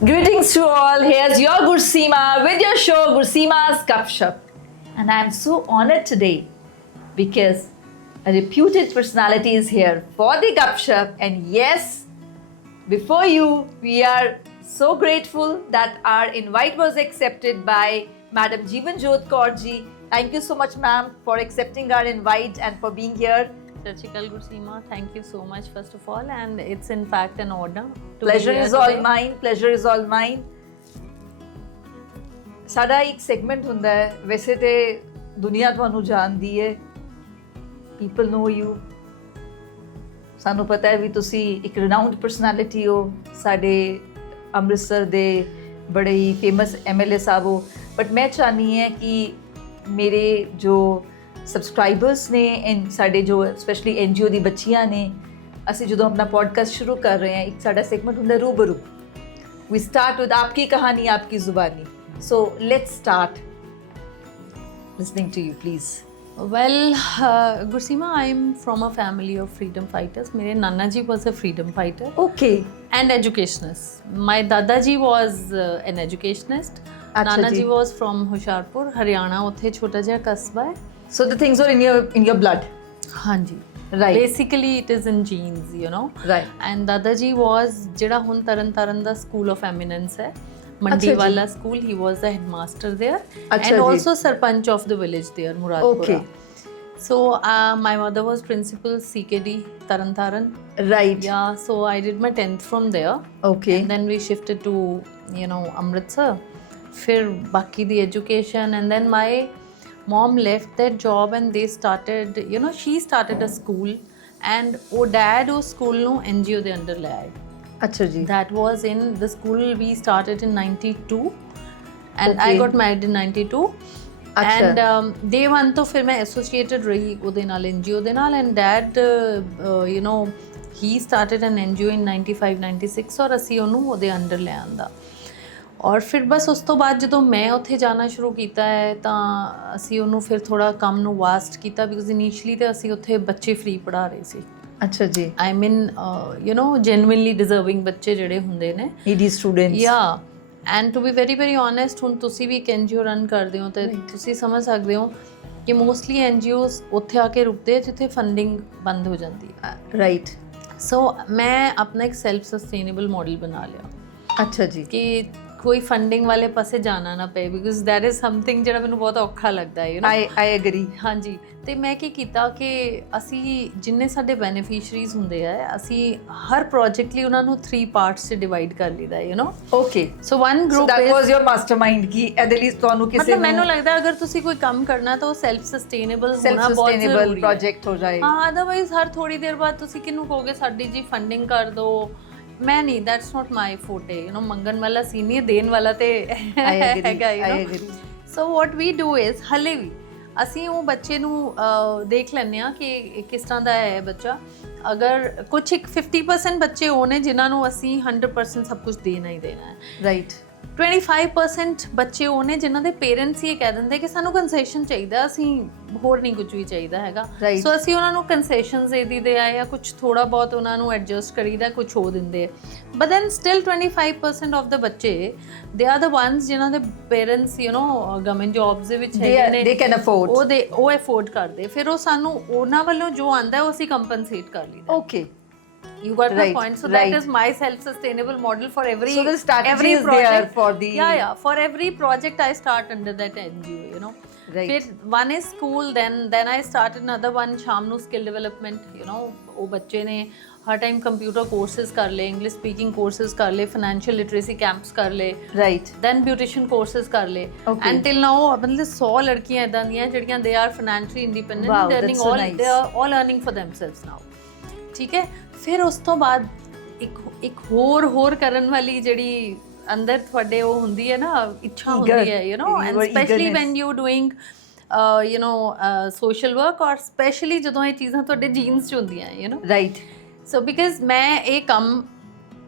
Greetings to all. Here's your Gursima with your show Gursima's Gupshup. And I'm so honored today because a reputed personality is here for the Gupshup. And yes, before you, we are so grateful that our invite was accepted by Madam Jeevan Jyot Kaur ji. Thank you so much, ma'am, for accepting our invite and for being here. Sachikal Gursima, thank you so much first of all, and it's in fact an honor to Pleasure be here is all today. mine. Pleasure is all mine. ਸਾਡਾ ਇੱਕ segment ਹੁੰਦਾ ਹੈ, ਵੈਸੇ ਤੇ ਦੁਨੀਆ ਤੁਹਾਨੂੰ ਜਾਣਦੀ ਹੈ, ਪੀਪਲ ਨੋ ਯੂ, ਸਾਨੂੰ ਪਤਾ ਹੈ ਵੀ ਤੁਸੀਂ ਇੱਕ ਰਿਨਾਊਂਡ ਪਰਸਨੈਲਿਟੀ ਹੋ, ਸਾਡੇ ਅੰਮ੍ਰਿਤਸਰ ਦੇ ਬੜੇ ਹੀ ਫੇਮਸ ਐਮਐਲਏ ਸਾਹਿਬ ਹੋ, ਬਟ ਮੈਂ ਚਾਹਨੀ ਹੈ ਕਿ ਮੇਰੇ ਜੋ ਸਬਸਕ੍ਰਾਈਬਰਸ ਨੇ ਐਂਡ ਸਾਡੇ ਜੋ ਸਪੈਸ਼ਲੀ ਐਨਜੀਓ ਦੀ ਬੱਚੀਆਂ ਨੇ, ਅਸੀਂ ਜਦੋਂ ਆਪਣਾ ਪੋਡਕਾਸਟ ਸ਼ੁਰੂ ਕਰ ਰਹੇ ਹਾਂ, ਇੱਕ ਸਾਡਾ ਸੈਗਮੈਂਟ ਹੁੰਦਾ ਰੂਬਰੂ। ਵੀ ਸਟਾਰਟ ਵਿਦ ਆਪਕੀ ਕਹਾਣੀ ਆਪਕੀ ਜ਼ੁਬਾਨੀ। So let's start listening to you, please. Well, Gursima, I'm from a family of freedom fighters. Mere Nana ji was a freedom fighter. Okay. And educationist. My Dada ji was an educationist. Nana ji was from Hoshiarpur, Haryana. Uthe chota jiha kasba hai. So the things are in your blood. Hanji. Right. Basically, it is in genes, you know. Right. And Dada ji was jehda hun Taran da School of Eminence hai. Mandi wala school, he was the headmaster there and also sarpanch of the village there, Muradpura. Okay. So my mother was principal CKD Taran. Right. Yeah, so I did my 10th from there. Okay. And then we shifted to, Amritsar. Fir baki the education, and then my mom left that job and they started, she started a school, and oh dad wo school nu NGO de under le aaye. Acha ji. That was in the school we started in 92 and I got married in 92. Achha. And day one to fir main associated rahi ਉਹਦੇ ਨਾਲ NGO ਦੇ ਨਾਲ, and dad he started an NGO in 95 96 ਔਰ ਅਸੀਂ ਉਹਨੂੰ ਉਹਦੇ under ਲੈ ਆਂਦਾ। ਔਰ ਫਿਰ ਬਸ ਉਸ ਤੋਂ ਬਾਅਦ ਜਦੋਂ ਮੈਂ ਉੱਥੇ ਜਾਣਾ ਸ਼ੁਰੂ ਕੀਤਾ ਹੈ ਤਾਂ ਅਸੀਂ ਉਹਨੂੰ ਫਿਰ ਥੋੜਾ ਕੰਮ ਨੂੰ ਵਾਸਟ ਕੀਤਾ, ਬਿਕਾਜ਼ ਇਨੀਸ਼ੀਅਲੀ ਤੇ ਅਸੀਂ ਉੱਥੇ ਬੱਚੇ ਫ੍ਰੀ ਪੜ੍ਹਾ ਰਹੇ ਸੀ। ਅੱਛਾ ਜੀ। I mean, genuinely deserving ਬੱਚੇ ਜਿਹੜੇ ਹੁੰਦੇ ਨੇ, needy students. Yeah, and to be very very honest, ਹੁਣ ਤੁਸੀਂ ਵੀ ਇੱਕ NGO ਰਨ ਕਰਦੇ ਹੋ ਤੇ ਤੁਸੀਂ ਸਮਝ ਸਕਦੇ ਹੋ ਕਿ ਮੋਸਟਲੀ NGOs ਉੱਥੇ ਆ ਕੇ ਰੁਕਦੇ ਆ ਜਿੱਥੇ ਫੰਡਿੰਗ ਬੰਦ ਹੋ ਜਾਂਦੀ ਹੈ। ਰਾਈਟ। ਸੋ ਮੈਂ ਆਪਣਾ ਇੱਕ ਸੈਲਫ ਸਸਟੇਨੇਬਲ ਮਾਡਲ ਬਣਾ ਲਿਆ। ਅੱਛਾ ਜੀ। ਕਿ ਕੋਈ ਫੰਡਿੰਗ ਵਾਲੇ ਪਾਸੇ ਜਾਣਾ ਨਾ ਪਏ, ਬਿਕਾਜ਼ ਦੈਟ ਇਜ਼ ਸਮਥਿੰਗ ਜਿਹੜਾ ਮੈਨੂੰ ਬਹੁਤ ਔਖਾ ਲੱਗਦਾ ਹੈ, ਆਈ ਐਗਰੀ। ਹਾਂਜੀ, ਤੇ ਮੈਂ ਕੀ ਕੀਤਾ ਕਿ ਅਸੀਂ ਜਿੰਨੇ ਸਾਡੇ ਬੈਨੀਫੀਸ਼ਰੀਜ਼ ਹੁੰਦੇ ਆ, ਅਸੀਂ ਹਰ ਪ੍ਰੋਜੈਕਟ ਲਈ ਉਹਨਾਂ ਨੂੰ 3 ਪਾਰਟਸ 'ਚ ਡਿਵਾਈਡ ਕਰ ਲਈਦਾ, okay. So one group that was your mastermind ਕੀ ਇਹਦੇ ਲਈ ਤੁਹਾਨੂੰ ਕਿਸੇ ਮਤਲਬ ਮੈਨੂੰ ਲੱਗਦਾ ਅਗਰ ਤੁਸੀਂ ਕੋਈ ਕੰਮ ਕਰਨਾ ਤਾਂ ਉਹ ਸੈਲਫ ਸਸਟੇਨੇਬਲ ਹੋਣਾ ਬਹੁਤ ਜ਼ਰੂਰੀ ਹੈ, ਪ੍ਰੋਜੈਕਟ ਹੋ ਜਾਏ। ਹਾਂ, ਅਦਰਵਾਈਜ਼ ਹਰ ਥੋੜੀ ਦੇਰ ਬਾਅਦ ਤੁਸੀਂ ਕਿਹਨੂੰ ਕਹੋਗੇ ਸਾਡੀ ਜੀ ਫੰਡਿੰਗ ਕਰ ਦਿਓ। ਮੈਂ ਨਹੀਂ, ਦੈਟਸ ਨਾਟ ਮਾਈ ਫੋਟੇ, ਮੰਗਣ ਵਾਲਾ ਸੀਨੀਅਰ, ਦੇਣ ਵਾਲਾ ਤੇ ਹੈਗਾ। ਸੋ ਵਾਟ ਵੀ ਡੂ ਇਜ਼, ਹਲੇ ਵੀ ਅਸੀਂ ਉਹ ਬੱਚੇ ਨੂੰ ਦੇਖ ਲੈਂਦੇ ਹਾਂ ਕਿ ਕਿਸ ਤਰ੍ਹਾਂ ਦਾ ਹੈ ਬੱਚਾ। ਅਗਰ ਕੁਛ ਇੱਕ 50% ਬੱਚੇ ਉਹ ਨੇ ਜਿਨ੍ਹਾਂ ਨੂੰ ਅਸੀਂ 100% ਸਭ ਕੁਝ ਦੇਣਾ ਹੀ ਦੇਣਾ ਹੈ। ਰਾਈਟ। 25% ਬੱਚੇ ਉਹ ਨੇ ਜਿਨ੍ਹਾਂ ਦੇ ਪੇਰੈਂਟਸ ਹੀ ਇਹ ਕਹਿ ਦਿੰਦੇ ਕਿ ਸਾਨੂੰ ਕੰਸੈਸ਼ਨ ਚਾਹੀਦਾ, ਅਸੀਂ ਹੋਰ ਨਹੀਂ ਕੁਝ ਵੀ ਚਾਹੀਦਾ ਹੈਗਾ। ਸੋ ਅਸੀਂ ਉਹਨਾਂ ਨੂੰ ਕੰਸੈਸ਼ਨਸ ਦੇ ਦਿੰਦੇ ਆ ਜਾਂ ਕੁਝ ਥੋੜਾ ਬਹੁਤ ਉਹਨਾਂ ਨੂੰ ਐਡਜਸਟ ਕਰੀਦਾ, ਕੁਝ ਹੋ ਦਿੰਦੇ ਆ। But then still 25% of the ਬੱਚੇ ਦੇ ਆਰ ਦ ਵਨਸ ਜਿਨ੍ਹਾਂ ਦੇ ਪੇਰੈਂਟਸ ਗਵਰਨਮੈਂਟ ਜੌਬਸ ਦੇ ਵਿੱਚ ਹੈਗੇ ਨੇ, ਦੇ ਕੈਨ ਅਫੋਰਡ, ਉਹ ਅਫੋਰਡ ਕਰਦੇ, ਫਿਰ ਉਹ ਸਾਨੂੰ ਉਹਨਾਂ ਵੱਲੋਂ ਜੋ ਆਉਂਦਾ ਉਹ ਅਸੀਂ ਕੰਪਨਸੇਟ ਕਰ ਲਈਦਾ। Okay. You got my point. So that is my self-sustainable model for every so the strategy every is project. there for the for every project I start under that NGO, Right. Then one is school, then I started another one, sham nu skill development, ਉਹ ਬੱਚੇ ਨੇ ਹਰ time computer courses ਕਰ ਲਏ, English speaking courses ਕਰ ਲਏ, financial literacy campus ਕਰ ਲਏ, right, then beautician courses ਕਰ ਲਏ, ਐਂਡ ਟਿਲ ਨਾਓ ਮਤਲਬ 100 ਲੜਕੀਆਂ ਇਦਾਂ ਦੀਆਂ ਜਿਹੜੀਆਂ they are financially independent, they are earning for themselves now, ਠੀਕ ਹੈ। ਫਿਰ ਉਸ ਤੋਂ ਬਾਅਦ ਇੱਕ ਹੋਰ ਕਰਨ ਵਾਲੀ ਜਿਹੜੀ ਅੰਦਰ ਤੁਹਾਡੇ ਉਹ ਹੁੰਦੀ ਹੈ ਨਾ, ਇੱਛਾ ਹੁੰਦੀ ਹੈ, and specially when you doing social work, ਔਰ ਸਪੈਸ਼ਲੀ ਜਦੋਂ ਇਹ ਚੀਜ਼ਾਂ ਤੁਹਾਡੇ ਜੀਨਸ 'ਚ ਹੁੰਦੀਆਂ, ਰਾਈਟ। ਸੋ ਬਿਕਾਜ਼ ਮੈਂ ਇਹ ਕੰਮ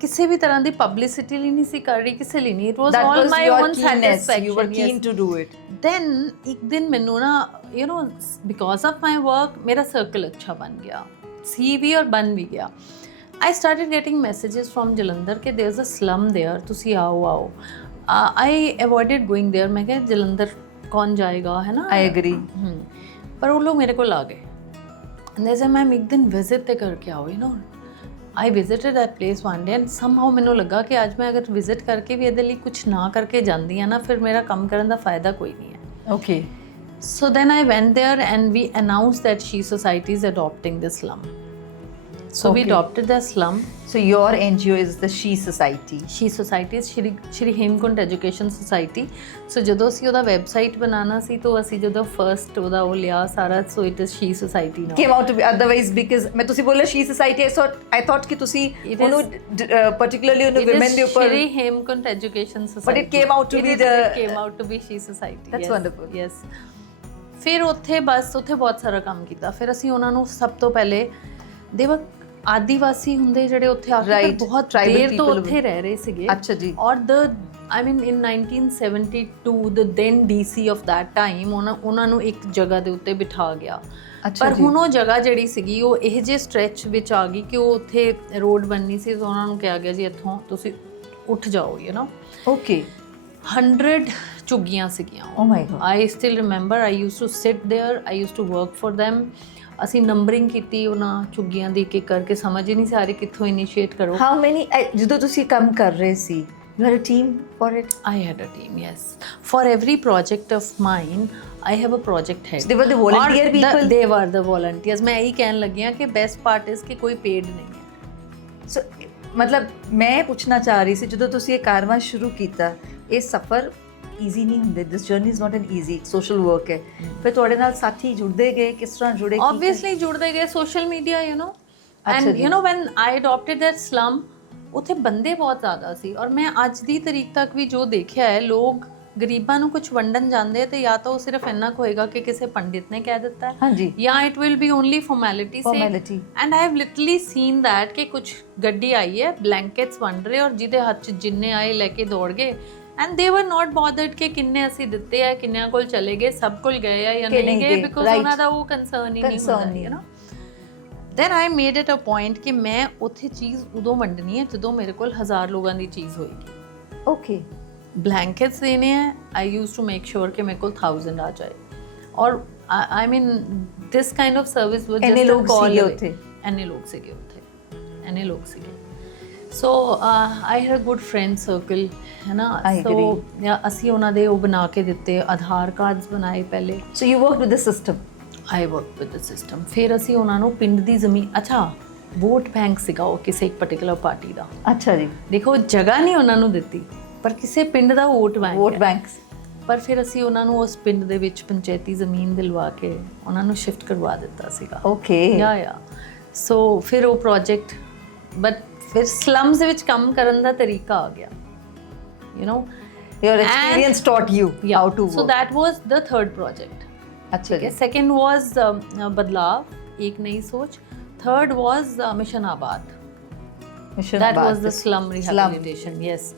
ਕਿਸੇ ਵੀ ਤਰ੍ਹਾਂ ਦੀ ਪਬਲਿਸਿਟੀ ਲਈ ਨਹੀਂ ਸੀ ਕਰ ਰਹੀ, ਕਿਸੇ ਲਈ ਨਹੀਂ, it was all my own satisfaction, you were keen to do it. Then ਇੱਕ ਦਿਨ ਮੈਨੂੰ ਨਾ ਬਿਕਾਜ਼ ਆਫ ਮਾਈ ਵਰਕ ਮੇਰਾ ਸਰਕਲ ਅੱਛਾ ਬਣ ਗਿਆ ਸੀ ਵੀ, ਔਰ ਬਣ ਵੀ ਗਿਆ। I started getting messages from Jalandhar कि there's a slum there, ਤੁਸੀਂ आओ. I avoided going there. मैं कहा जलंधर कौन जाएगा, है ना? I agree. पर वो लोग मेरे को ला गए. And they said मैम एक दिन visit ते करके आओ, you know. I visited that place one day and somehow ਮੈਨੂੰ ਲੱਗਾ ਕਿ ਅੱਜ ਮੈਂ ਅਗਰ visit ਕਰਕੇ ਵੀ ਇਹਦੇ ਲਈ ਕੁਝ ਨਾ ਕਰਕੇ ਜਾਂਦੀ ਆ ਨਾ, ਫਿਰ ਮੇਰਾ ਕੰਮ ਕਰਨ ਦਾ ਫਾਇਦਾ ਕੋਈ ਨਹੀਂ ਹੈ. Okay. So then I went there and we announced that She Society is adopting the slum. So we Okay. adopted the slum. So your NGO is the She Society. She Society is Shri Hemkunt education society. So ਜਦੋਂ ਅਸੀਂ ਉਹਦਾ website ਬਣਾਉਣਾ ਸੀ ਤਾਂ ਅਸੀਂ ਜਦੋਂ first ਉਹਦਾ ਉਹ ਲਿਆ ਸਾਰਾ, so it is She Society now. Came out to be otherwise because ਮੈਂ ਤੁਸੀਂ ਬੋਲਿਆ She Society, I thought ਕਿ ਤੁਸੀਂ ਉਹਨੂੰ particularly ਉਹਨੂੰ women ਦੇ ਉੱਪਰ, Shri Hemkunt education society. but it came out to be It came out to be She Society. That's yes, wonderful. Yes. ਫਿਰ ਉੱਥੇ ਬਹੁਤ ਸਾਰਾ ਕੰਮ ਕੀਤਾ. ਫਿਰ ਅਸੀਂ ਉਹਨਾਂ ਨੂੰ ਸਭ ਤੋਂ ਪਹਿਲੇ ਦੇਵ ਆਦੀਵਾਸੀ ਹੁੰਦੇ ਜਿਹੜੇ ਉੱਥੇ ਆ ਕੇ Right, ਬਹੁਤ tribal ਦੇਰ ਤੋਂ people ਉੱਥੇ ਰਹਿ ਰਹੇ ਸੀਗੇ. ਅੱਛਾ ਜੀ. ਔਰ I mean in 1972 the then DC of that time ਉਹਨਾਂ ਨੂੰ ਇੱਕ ਜਗ੍ਹਾ ਦੇ ਉੱਤੇ ਬਿਠਾ ਗਿਆ. ਅੱਛਾ ਪਰ ਜੀ. ਹੁਣ ਉਹ ਜਗ੍ਹਾ ਜਿਹੜੀ ਸੀਗੀ ਉਹ ਇਹ ਜੇ ਸਟ੍ਰੈਚ ਵਿੱਚ ਆ ਗਈ ਕਿ ਉਹ ਉੱਥੇ ਰੋਡ ਬਣਨੀ ਸੀ, ਤਾਂ ਉਹਨਾਂ ਨੂੰ ਕਿਹਾ ਗਿਆ ਜੀ ਇੱਥੋਂ ਤੁਸੀਂ ਉੱਠ ਜਾਓ, ਯੂ نو. Okay. 100 ਝੁੱਗੀਆਂ ਸੀਗੀਆਂ. Oh my God. I still remember I used to sit there, I used to work for them. ਅਸੀਂ ਨੰਬਰਿੰਗ ਕੀਤੀ ਉਹਨਾਂ ਝੁੱਗੀਆਂ ਦੀ ਇੱਕ ਕਰਕੇ, ਸਮਝ ਹੀ ਨਹੀਂ ਸੀ ਆ ਰਹੀ ਕਿੱਥੋਂ ਇਨੀਸ਼ੀਏਟ ਕਰੋ. How many ਜਦੋਂ ਤੁਸੀਂ ਕੰਮ ਕਰ ਰਹੇ ਸੀ, you had a team for it? I had a team, yes. For every project of mine, I have a project head. They were the volunteer people? They were the volunteers. मैं यही कहने लगी हाँ कि best part is कि कोई paid नहीं है. So ਮਤਲਬ ਮੈਂ ਪੁੱਛਣਾ ਚਾਹ ਰਹੀ ਸੀ, ਜਦੋਂ ਤੁਸੀਂ ਇਹ ਕਾਰਵਾਂ ਸ਼ੁਰੂ ਕੀਤਾ, ਇਹ ਸਫ਼ਰ ਈਜ਼ੀ ਨਹੀਂ ਹੁੰਦੇ. This journey is not an easy social work ਹੈ. ਫਿਰ ਤੁਹਾਡੇ ਨਾਲ ਸਾਥੀ ਜੁੜਦੇ ਗਏ, ਕਿਸ ਤਰ੍ਹਾਂ ਜੁੜੇ? Obviously ਜੁੜਦੇ ਗਏ, social media, you know. ਅੱਛਾ And ਜੀ. you know when I adopted that slum, ਉੱਥੇ ਬੰਦੇ ਬਹੁਤ ਜ਼ਿਆਦਾ ਸੀ. ਔਰ ਮੈਂ ਅੱਜ ਦੀ ਤਰੀਕ ਤੱਕ ਵੀ ਜੋ ਦੇਖਿਆ ਹੈ, ਲੋਕ ਗਰੀਬਾਂ ਨੂੰ ਕੁਝ ਵੰਡਣ ਜਾਂਦੇ ਤੇ ਜਾਂ ਤਾਂ ਉਹ ਸਿਰਫ ਇੰਨਾ ਕੁ ਹੋਏਗਾ ਕਿ ਕਿਸੇ ਪੰਡਿਤ ਨੇ ਕਹਿ ਦਿੱਤਾ ਹੈ, ਹਾਂਜੀ, ਜਾਂ it will be only formality say. Formality. And I have literally scene that ਕਿ ਕੁਝ ਗੱਡੀ ਆਈ ਹੈ, ਬਲੈਂਕਟਸ ਵੰਡ ਰਹੇ, ਔਰ ਜਿਹਦੇ ਹੱਥ 'ਚ ਜਿੰਨੇ ਆਏ ਲੈ ਕੇ ਦੌੜ ਗਏ. ਐਂਡ ਦੇ ਵਰ ਨਾਟ ਬੋਦਰਡ ਕਿ ਕਿੰਨੇ ਅਸੀਂ ਦਿੱਤੇ ਆ, ਕਿੰਨਿਆਂ ਕੋਲ ਚਲੇ ਗਏ, ਸਭ ਕੋਲ ਗਏ ਆ ਜਾਂ ਨਹੀਂ ਗਏ, ਬਿਕੋਜ਼ ਉਹਨਾਂ ਦਾ ਉਹ ਕੰਸਰਨ ਹੀ ਨਹੀਂ ਹੁੰਦਾ, you know. Then I made it a point ਕਿ ਮੈਂ ਉੱਥੇ ਚੀਜ਼ ਉਦੋਂ ਵੰਡਣੀ ਹੈ ਜਦੋਂ ਮੇਰੇ ਕੋਲ 1000 ਲੋਕਾਂ ਦੀ ਚੀਜ਼ ਹੋਏਗੀ. ਓਕੇ. ਬਲੈਂਕਟਸ ਦੇਣੇ ਹੈ, I use to make sure ਕਿ ਮੇਰੇ ਕੋਲ 1000 ਆ ਜਾਏ. ਔਰ I mean this kind of service was ਇੰਨੇ ਜਸਟ ਲੋਕ ਅ ਕਾਲ ਸੀਗੇ ਅਵੇ. ਉੱਥੇ? ਇੰਨੇ ਲੋਕ ਸੀਗੇ ਉੱਥੇ, ਇੰਨੇ ਲੋਕ ਸੀਗੇ. So I had a good friend circle, ਹੈ ਨਾ. ਸੋ ਅਸੀਂ ਉਹਨਾਂ ਦੇ ਉਹ ਬਣਾ ਕੇ ਦਿੱਤੇ, ਆਧਾਰ ਕਾਰਡਸ ਬਣਾਏ ਪਹਿਲੇ. So you work with the system? I work with the system. ਫਿਰ ਅਸੀਂ ਉਹਨਾਂ ਨੂੰ ਪਿੰਡ ਦੀ ਜ਼ਮੀਨ, ਅੱਛਾ ਵੋਟ ਬੈਂਕ ਸੀਗਾ ਉਹ ਕਿਸੇ ਇੱਕ ਪਰਟੀਕੂਲਰ ਪਾਰਟੀ ਦਾ. ਅੱਛਾ ਜੀ. ਦੇਖੋ ਜਗ੍ਹਾ ਨਹੀਂ ਉਹਨਾਂ ਨੂੰ ਦਿੱਤੀ, ਪਰ ਕਿਸੇ ਪਿੰਡ ਦਾ ਵੋਟ ਬੈਂਕ. ਪਰ ਫਿਰ ਅਸੀਂ ਉਹਨਾਂ ਨੂੰ ਉਸ ਪਿੰਡ ਦੇ ਵਿੱਚ ਪੰਚਾਇਤੀ ਜ਼ਮੀਨ ਦਿਲਵਾ ਕੇ ਉਹਨਾਂ ਨੂੰ ਸ਼ਿਫਟ ਕਰਵਾ ਦਿੱਤਾ ਸੀਗਾ. ਓਕੇ. ਯਾ ਸੋ ਫਿਰ ਉਹ ਪ੍ਰੋਜੈਕਟ, ਬਟ ਫਿਰ ਸਲਮਸ ਦੇ ਵਿੱਚ ਕੰਮ ਕਰਨ ਦਾ ਤਰੀਕਾ ਆ ਗਿਆ, you know. Your experience taught you how to work. So that was the third project. अच्छा जी. Second was बदलाव, एक नई सोच. Third was Mission Abad. Mission That Abad. was the slum rehabilitation. Yes.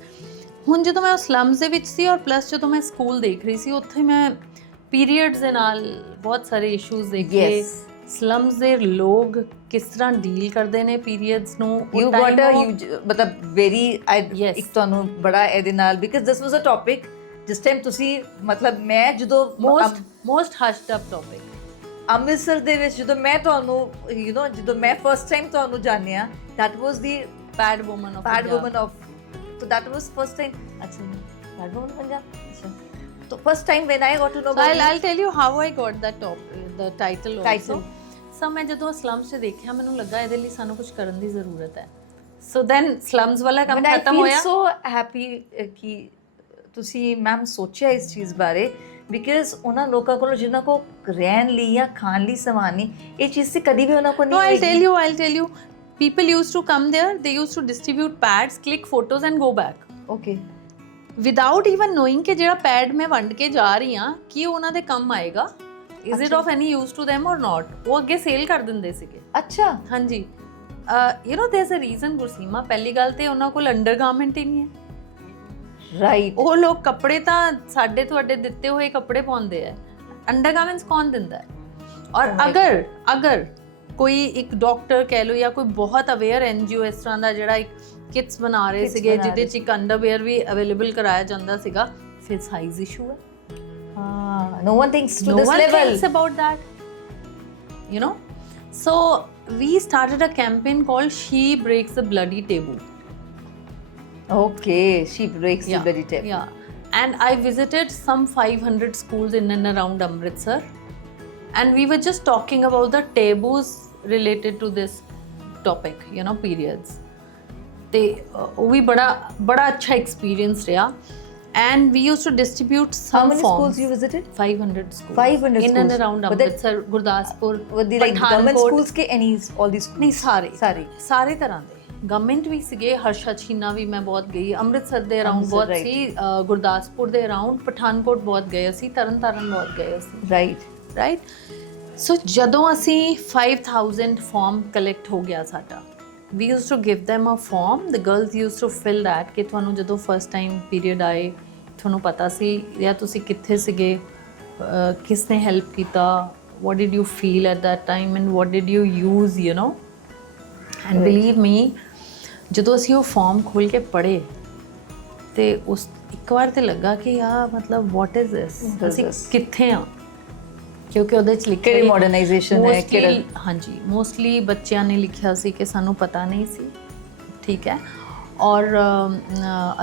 ਹੁਣ ਜਦੋਂ ਮੈਂ ਉਹ ਸਲਮਸ ਦੇ ਵਿੱਚ ਸੀ, ਔਰ ਪਲੱਸ ਜਦੋਂ ਮੈਂ ਸਕੂਲ ਦੇਖ ਰਹੀ ਸੀ, ਉੱਥੇ ਮੈਂ ਪੀਰੀਅਡਸ ਦੇ ਨਾਲ ਬਹੁਤ ਸਾਰੇ ਇਸ਼ੂਜ਼ ਦੇਖੇ. Yes. ਸਲਮਸ ਦੇ ਲੋਕ ਕਿਸ ਤਰ੍ਹਾਂ ਡੀਲ ਕਰਦੇ ਨੇ ਪੀਰੀਅਡਸ ਨੂੰ. You got a huge, ਮਤਲਬ very, Yes. ਇੱਕ ਤੁਹਾਨੂੰ ਬੜਾ ਇਹਦੇ ਨਾਲ, because this was a topic ਜਿਸ ਟਾਈਮ ਤੁਸੀਂ, ਮਤਲਬ ਮੈਂ ਜਦੋਂ most hushed up topic. Amritsar ਦੇ ਵਿੱਚ ਜਦੋਂ ਮੈਂ ਤੁਹਾਨੂੰ, ਯੂ نو, ਜਦੋਂ ਮੈਂ ਫਰਸਟ ਟਾਈਮ ਤੁਹਾਨੂੰ ਜਾਣਿਆ, that was the Bad woman of Punjab. so that was first time. ਅੱਛਾ, bad woman Punjab. ਅੱਛਾ, so first time when I got to know So about I'll tell you how I got that the title also. So ਮੈਂ ਜਦੋਂ ਸਲਮਸ 'ਚ ਦੇਖਿਆ, ਮੈਨੂੰ ਲੱਗਾ ਇਹਦੇ ਲਈ ਸਾਨੂੰ ਕੁਝ ਕਰਨ ਦੀ ਜ਼ਰੂਰਤ ਹੈ. So then ਸਲਮਸ ਵਾਲਾ ਕੰਮ ਖਤਮ ਹੋਇਆ. I feel so happy ਕਿ ਤੁਸੀਂ ਮੈਮ ਸੋਚਿਆ ਇਸ ਚੀਜ਼ ਬਾਰੇ, ਬਿਕਾਜ਼ ਉਹਨਾਂ ਲੋਕਾਂ ਕੋਲ ਜਿਨ੍ਹਾਂ ਕੋ ਰਹਿਣ ਲਈ ਜਾਂ ਖਾਣ ਲਈ ਸਮਾਨ ਨਹੀਂ, ਇਹ ਚੀਜ਼ ਤੇ ਕਦੀ ਵੀ ਉਹਨਾਂ ਕੋਲ ਨਹੀਂ No, I'll tell you. People used to come there, they used to distribute pads, click photos and go back. Okay. Without even knowing ਕਿ ਜਿਹੜਾ ਪੈਡ ਮੈਂ ਵੰਡ ਕੇ ਜਾ ਰਹੀ ਹਾਂ ਕੀ ਉਹਨਾਂ ਦੇ ਕੰਮ ਆਏਗਾ, is it of any use to them or not. ਉਹ ਅੱਗੇ ਸੇਲ ਕਰ ਦਿੰਦੇ ਸੀਗੇ. ਅੱਛਾ. ਹਾਂਜੀ. You know there's a reason, ਗੁਰਸੀਮਾ. ਪਹਿਲੀ ਗੱਲ ਤੇ ਉਹਨਾਂ ਕੋਲ ਅੰਡਰਗਾਰਮੈਂਟ ਹੀ ਨਹੀਂ ਹੈ. ਰਾਈਟ. ਉਹ ਲੋਕ ਕੱਪੜੇ ਤਾਂ ਸਾਡੇ ਤੁਹਾਡੇ ਦਿੱਤੇ ਹੋਏ ਕੱਪੜੇ ਪਾਉਂਦੇ ਆ, ਅੰਡਰਗਾਰਮੈਂਟਸ ਕੌਣ ਦਿੰਦਾ ਹੈ? ਔਰ ਅਗਰ ਕੋਈ ਇੱਕ ਡਾਕਟਰ ਕਹਿ ਲਓ ਜਾਂ ਕੋਈ ਬਹੁਤ ਅਵੇਅਰ NGO ਇਸ ਤਰ੍ਹਾਂ ਦਾ ਜਿਹੜਾ ਇੱਕ ਕਿਟਸ ਬਣਾ ਰਹੇ Kits ਸੀਗੇ ਬਣਾ ਜਿਹਦੇ ਰਹੇ ਚ ਇੱਕ ਅੰਡਰਵੇਅਰ ਵੀ ਅਵੇਲੇਬਲ ਕਰਾਇਆ ਜਾਂਦਾ ਸੀਗਾ। ਫਿਰ ਸਾਈਜ਼ ਇਸ਼ੂ ਹੈ, no one thinks to no this one level. thinks about that, you know. So we started a campaign called She Breaks the Bloody Taboo. Okay, she breaks the bloody tape. Yeah, and I visited some 500 schools in and around Amritsar, and we were just talking about the taboos related to this topic, you know, periods. ਤੇ ਉਹ ਵੀ ਬੜਾ ਅੱਛਾ experience ਰਿਹਾ। And we used to distribute some How many forms. schools you visited? 500 schools. 500 in and schools. around But that- Amritsar, Gurdaspur, Were they like government Pathankot. schools ke any all these schools? ਨਹੀਂ ਸਾਰੇ ਸਾਰੇ ਤਰ੍ਹਾਂ ਦੇ government ਵੀ ਸੀਗੇ। ਹਰਸ਼ਾ ਛੀਨਾ ਵੀ ਮੈਂ ਬਹੁਤ ਗਈ, ਅੰਮ੍ਰਿਤਸਰ ਦੇ ਅਰਾਊਂਡ ਬਹੁਤ right. ਸੀ, ਗੁਰਦਾਸਪੁਰ ਦੇ ਅਰਾਊਂਡ, ਪਠਾਨਕੋਟ ਬਹੁਤ ਗਏ ਅਸੀਂ, ਤਰਨਤਾਰਨ ਬਹੁਤ ਗਏ ਅਸੀਂ, right. ਸੋ ਜਦੋਂ ਅਸੀਂ 5000 ਫਾਰਮ ਕਲੈਕਟ ਹੋ ਗਿਆ ਸਾਡਾ, we used to give them a form, the girls used to fill that ਕਿ ਤੁਹਾਨੂੰ ਜਦੋਂ ਫਸਟ ਟਾਈਮ ਪੀਰੀਅਡ ਆਏ ਤੁਹਾਨੂੰ ਪਤਾ ਸੀ ਜਾਂ ਤੁਸੀਂ ਕਿੱਥੇ ਸੀਗੇ, ਕਿਸ ਨੇ ਹੈਲਪ ਕੀਤਾ, what did you feel at that time and what did you use, you know. And Right. believe me, ਜਦੋਂ ਅਸੀਂ ਉਹ ਫਾਰਮ ਖੋਲ ਕੇ ਪੜ੍ਹੇ ਤੇ ਉਸ ਇੱਕ ਵਾਰ ਤੇ ਲੱਗਾ ਕਿ ਯਾਰ ਮਤਲਬ what is this, ਅਸੀਂ ਕਿੱਥੇ ਆ, ਕਿਉਂਕਿ ਉਹਦੇ ਚ ਲਿਖਿਆ ਕਿਹੜੀ modernization ਹੈ, ਕਿਹੜਾ ਹਾਂਜੀ ਮੋਸਟਲੀ ਬੱਚਿਆਂ ਨੇ ਲਿਖਿਆ ਸੀ ਕਿ ਸਾਨੂੰ ਪਤਾ ਨਹੀਂ ਸੀ, ਠੀਕ ਹੈ। ਔਰ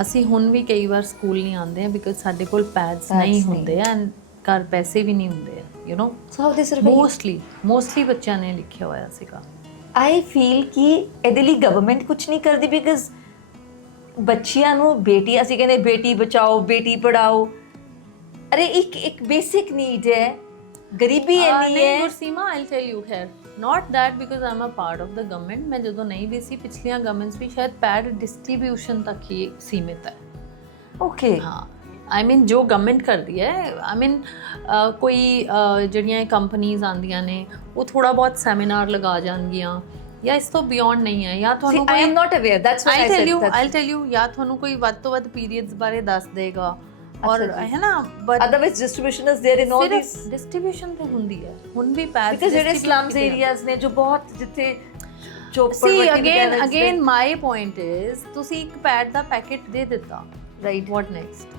ਅਸੀਂ ਹੁਣ ਵੀ ਕਈ ਵਾਰ ਸਕੂਲ ਨਹੀਂ ਆਉਂਦੇ ਆ ਬਿਕਾਜ਼ ਸਾਡੇ ਕੋਲ ਪੈਡਸ ਨਹੀਂ ਹੁੰਦੇ ਐਂਡ ਘਰ ਪੈਸੇ ਵੀ ਨਹੀਂ ਹੁੰਦੇ, you know. So how they survive? Mostly ਬੱਚਿਆਂ ਨੇ ਲਿਖਿਆ ਹੋਇਆ ਸੀਗਾ। I feel ਕਿ ਇਹਦੇ ਲਈ ਗਵਰਨਮੈਂਟ ਕੁਝ ਨਹੀਂ ਕਰਦੀ ਬਿਕਾਜ਼ ਬੱਚਿਆਂ ਨੂੰ ਬੇਟੀ, ਅਸੀਂ ਕਹਿੰਦੇ ਬੇਟੀ ਬਚਾਓ ਬੇਟੀ ਪੜਾਓ, ਅਰੇ ਇੱਕ ਬੇਸਿਕ ਨੀਡ ਹੈ, ਗਰੀਬੀ ਇੰਨੀ ਹੈ। ਗੁਰਸੀਮਾ, I'll tell you here, not that because I'm a part of the government, ਮੈਂ ਜਦੋਂ ਨਹੀਂ ਵੀ ਸੀ ਪਿਛਲੀਆਂ ਗਵਰਨਮੈਂਟਸ ਵੀ ਸ਼ਾਇਦ ਪੈਡ ਡਿਸਟ੍ਰੀਬਿਊਸ਼ਨ ਤੱਕ ਹੀ ਸੀਮਿਤ ਹੈ। ਓਕੇ, ਹਾਂ, ਆਈ ਮੀਨ ਜੋ ਗਵਰਨਮੈਂਟ ਕਰਦੀ ਹੈ, ਆਈ ਮੀਨ ਕੋਈ ਜਿਹੜੀਆਂ ਕੰਪਨੀਜ਼ ਆਉਂਦੀਆਂ ਨੇ ਉਹ ਥੋੜਾ ਬਹੁਤ ਸੈਮੀਨਾਰ ਲਗਾ ਜਾਣਗੀਆਂ ਜਾਂ ਇਸ ਤੋਂ ਬਿਯੋਂਡ ਨਹੀਂ ਹੈ, ਜਾਂ ਤੁਹਾਨੂੰ I am not aware, that's what I said. I'll tell you, ਜਾਂ ਤੁਹਾਨੂੰ ਕੋਈ ਵੱਧ ਤੋਂ ਵੱਧ ਪੀਰੀਅਡਸ ਬਾਰੇ ਦੱਸ ਦੇਗਾ ਔਰ ਹੈ ਨਾ, but otherwise distribution is there in all these distribution ਤੇ ਹੁੰਦੀ ਹੈ ਹੁਣ ਵੀ ਪੈਡ because ਜਿਹੜੇ slums areas ਨੇ ਜੋ ਬਹੁਤ ਜਿੱਥੇ ਚੋਪੜ see again my point is ਤੁਸੀਂ ਇੱਕ ਪੈਡ ਦਾ ਪੈਕੇਟ ਦੇ ਦਿੱਤਾ, right, what next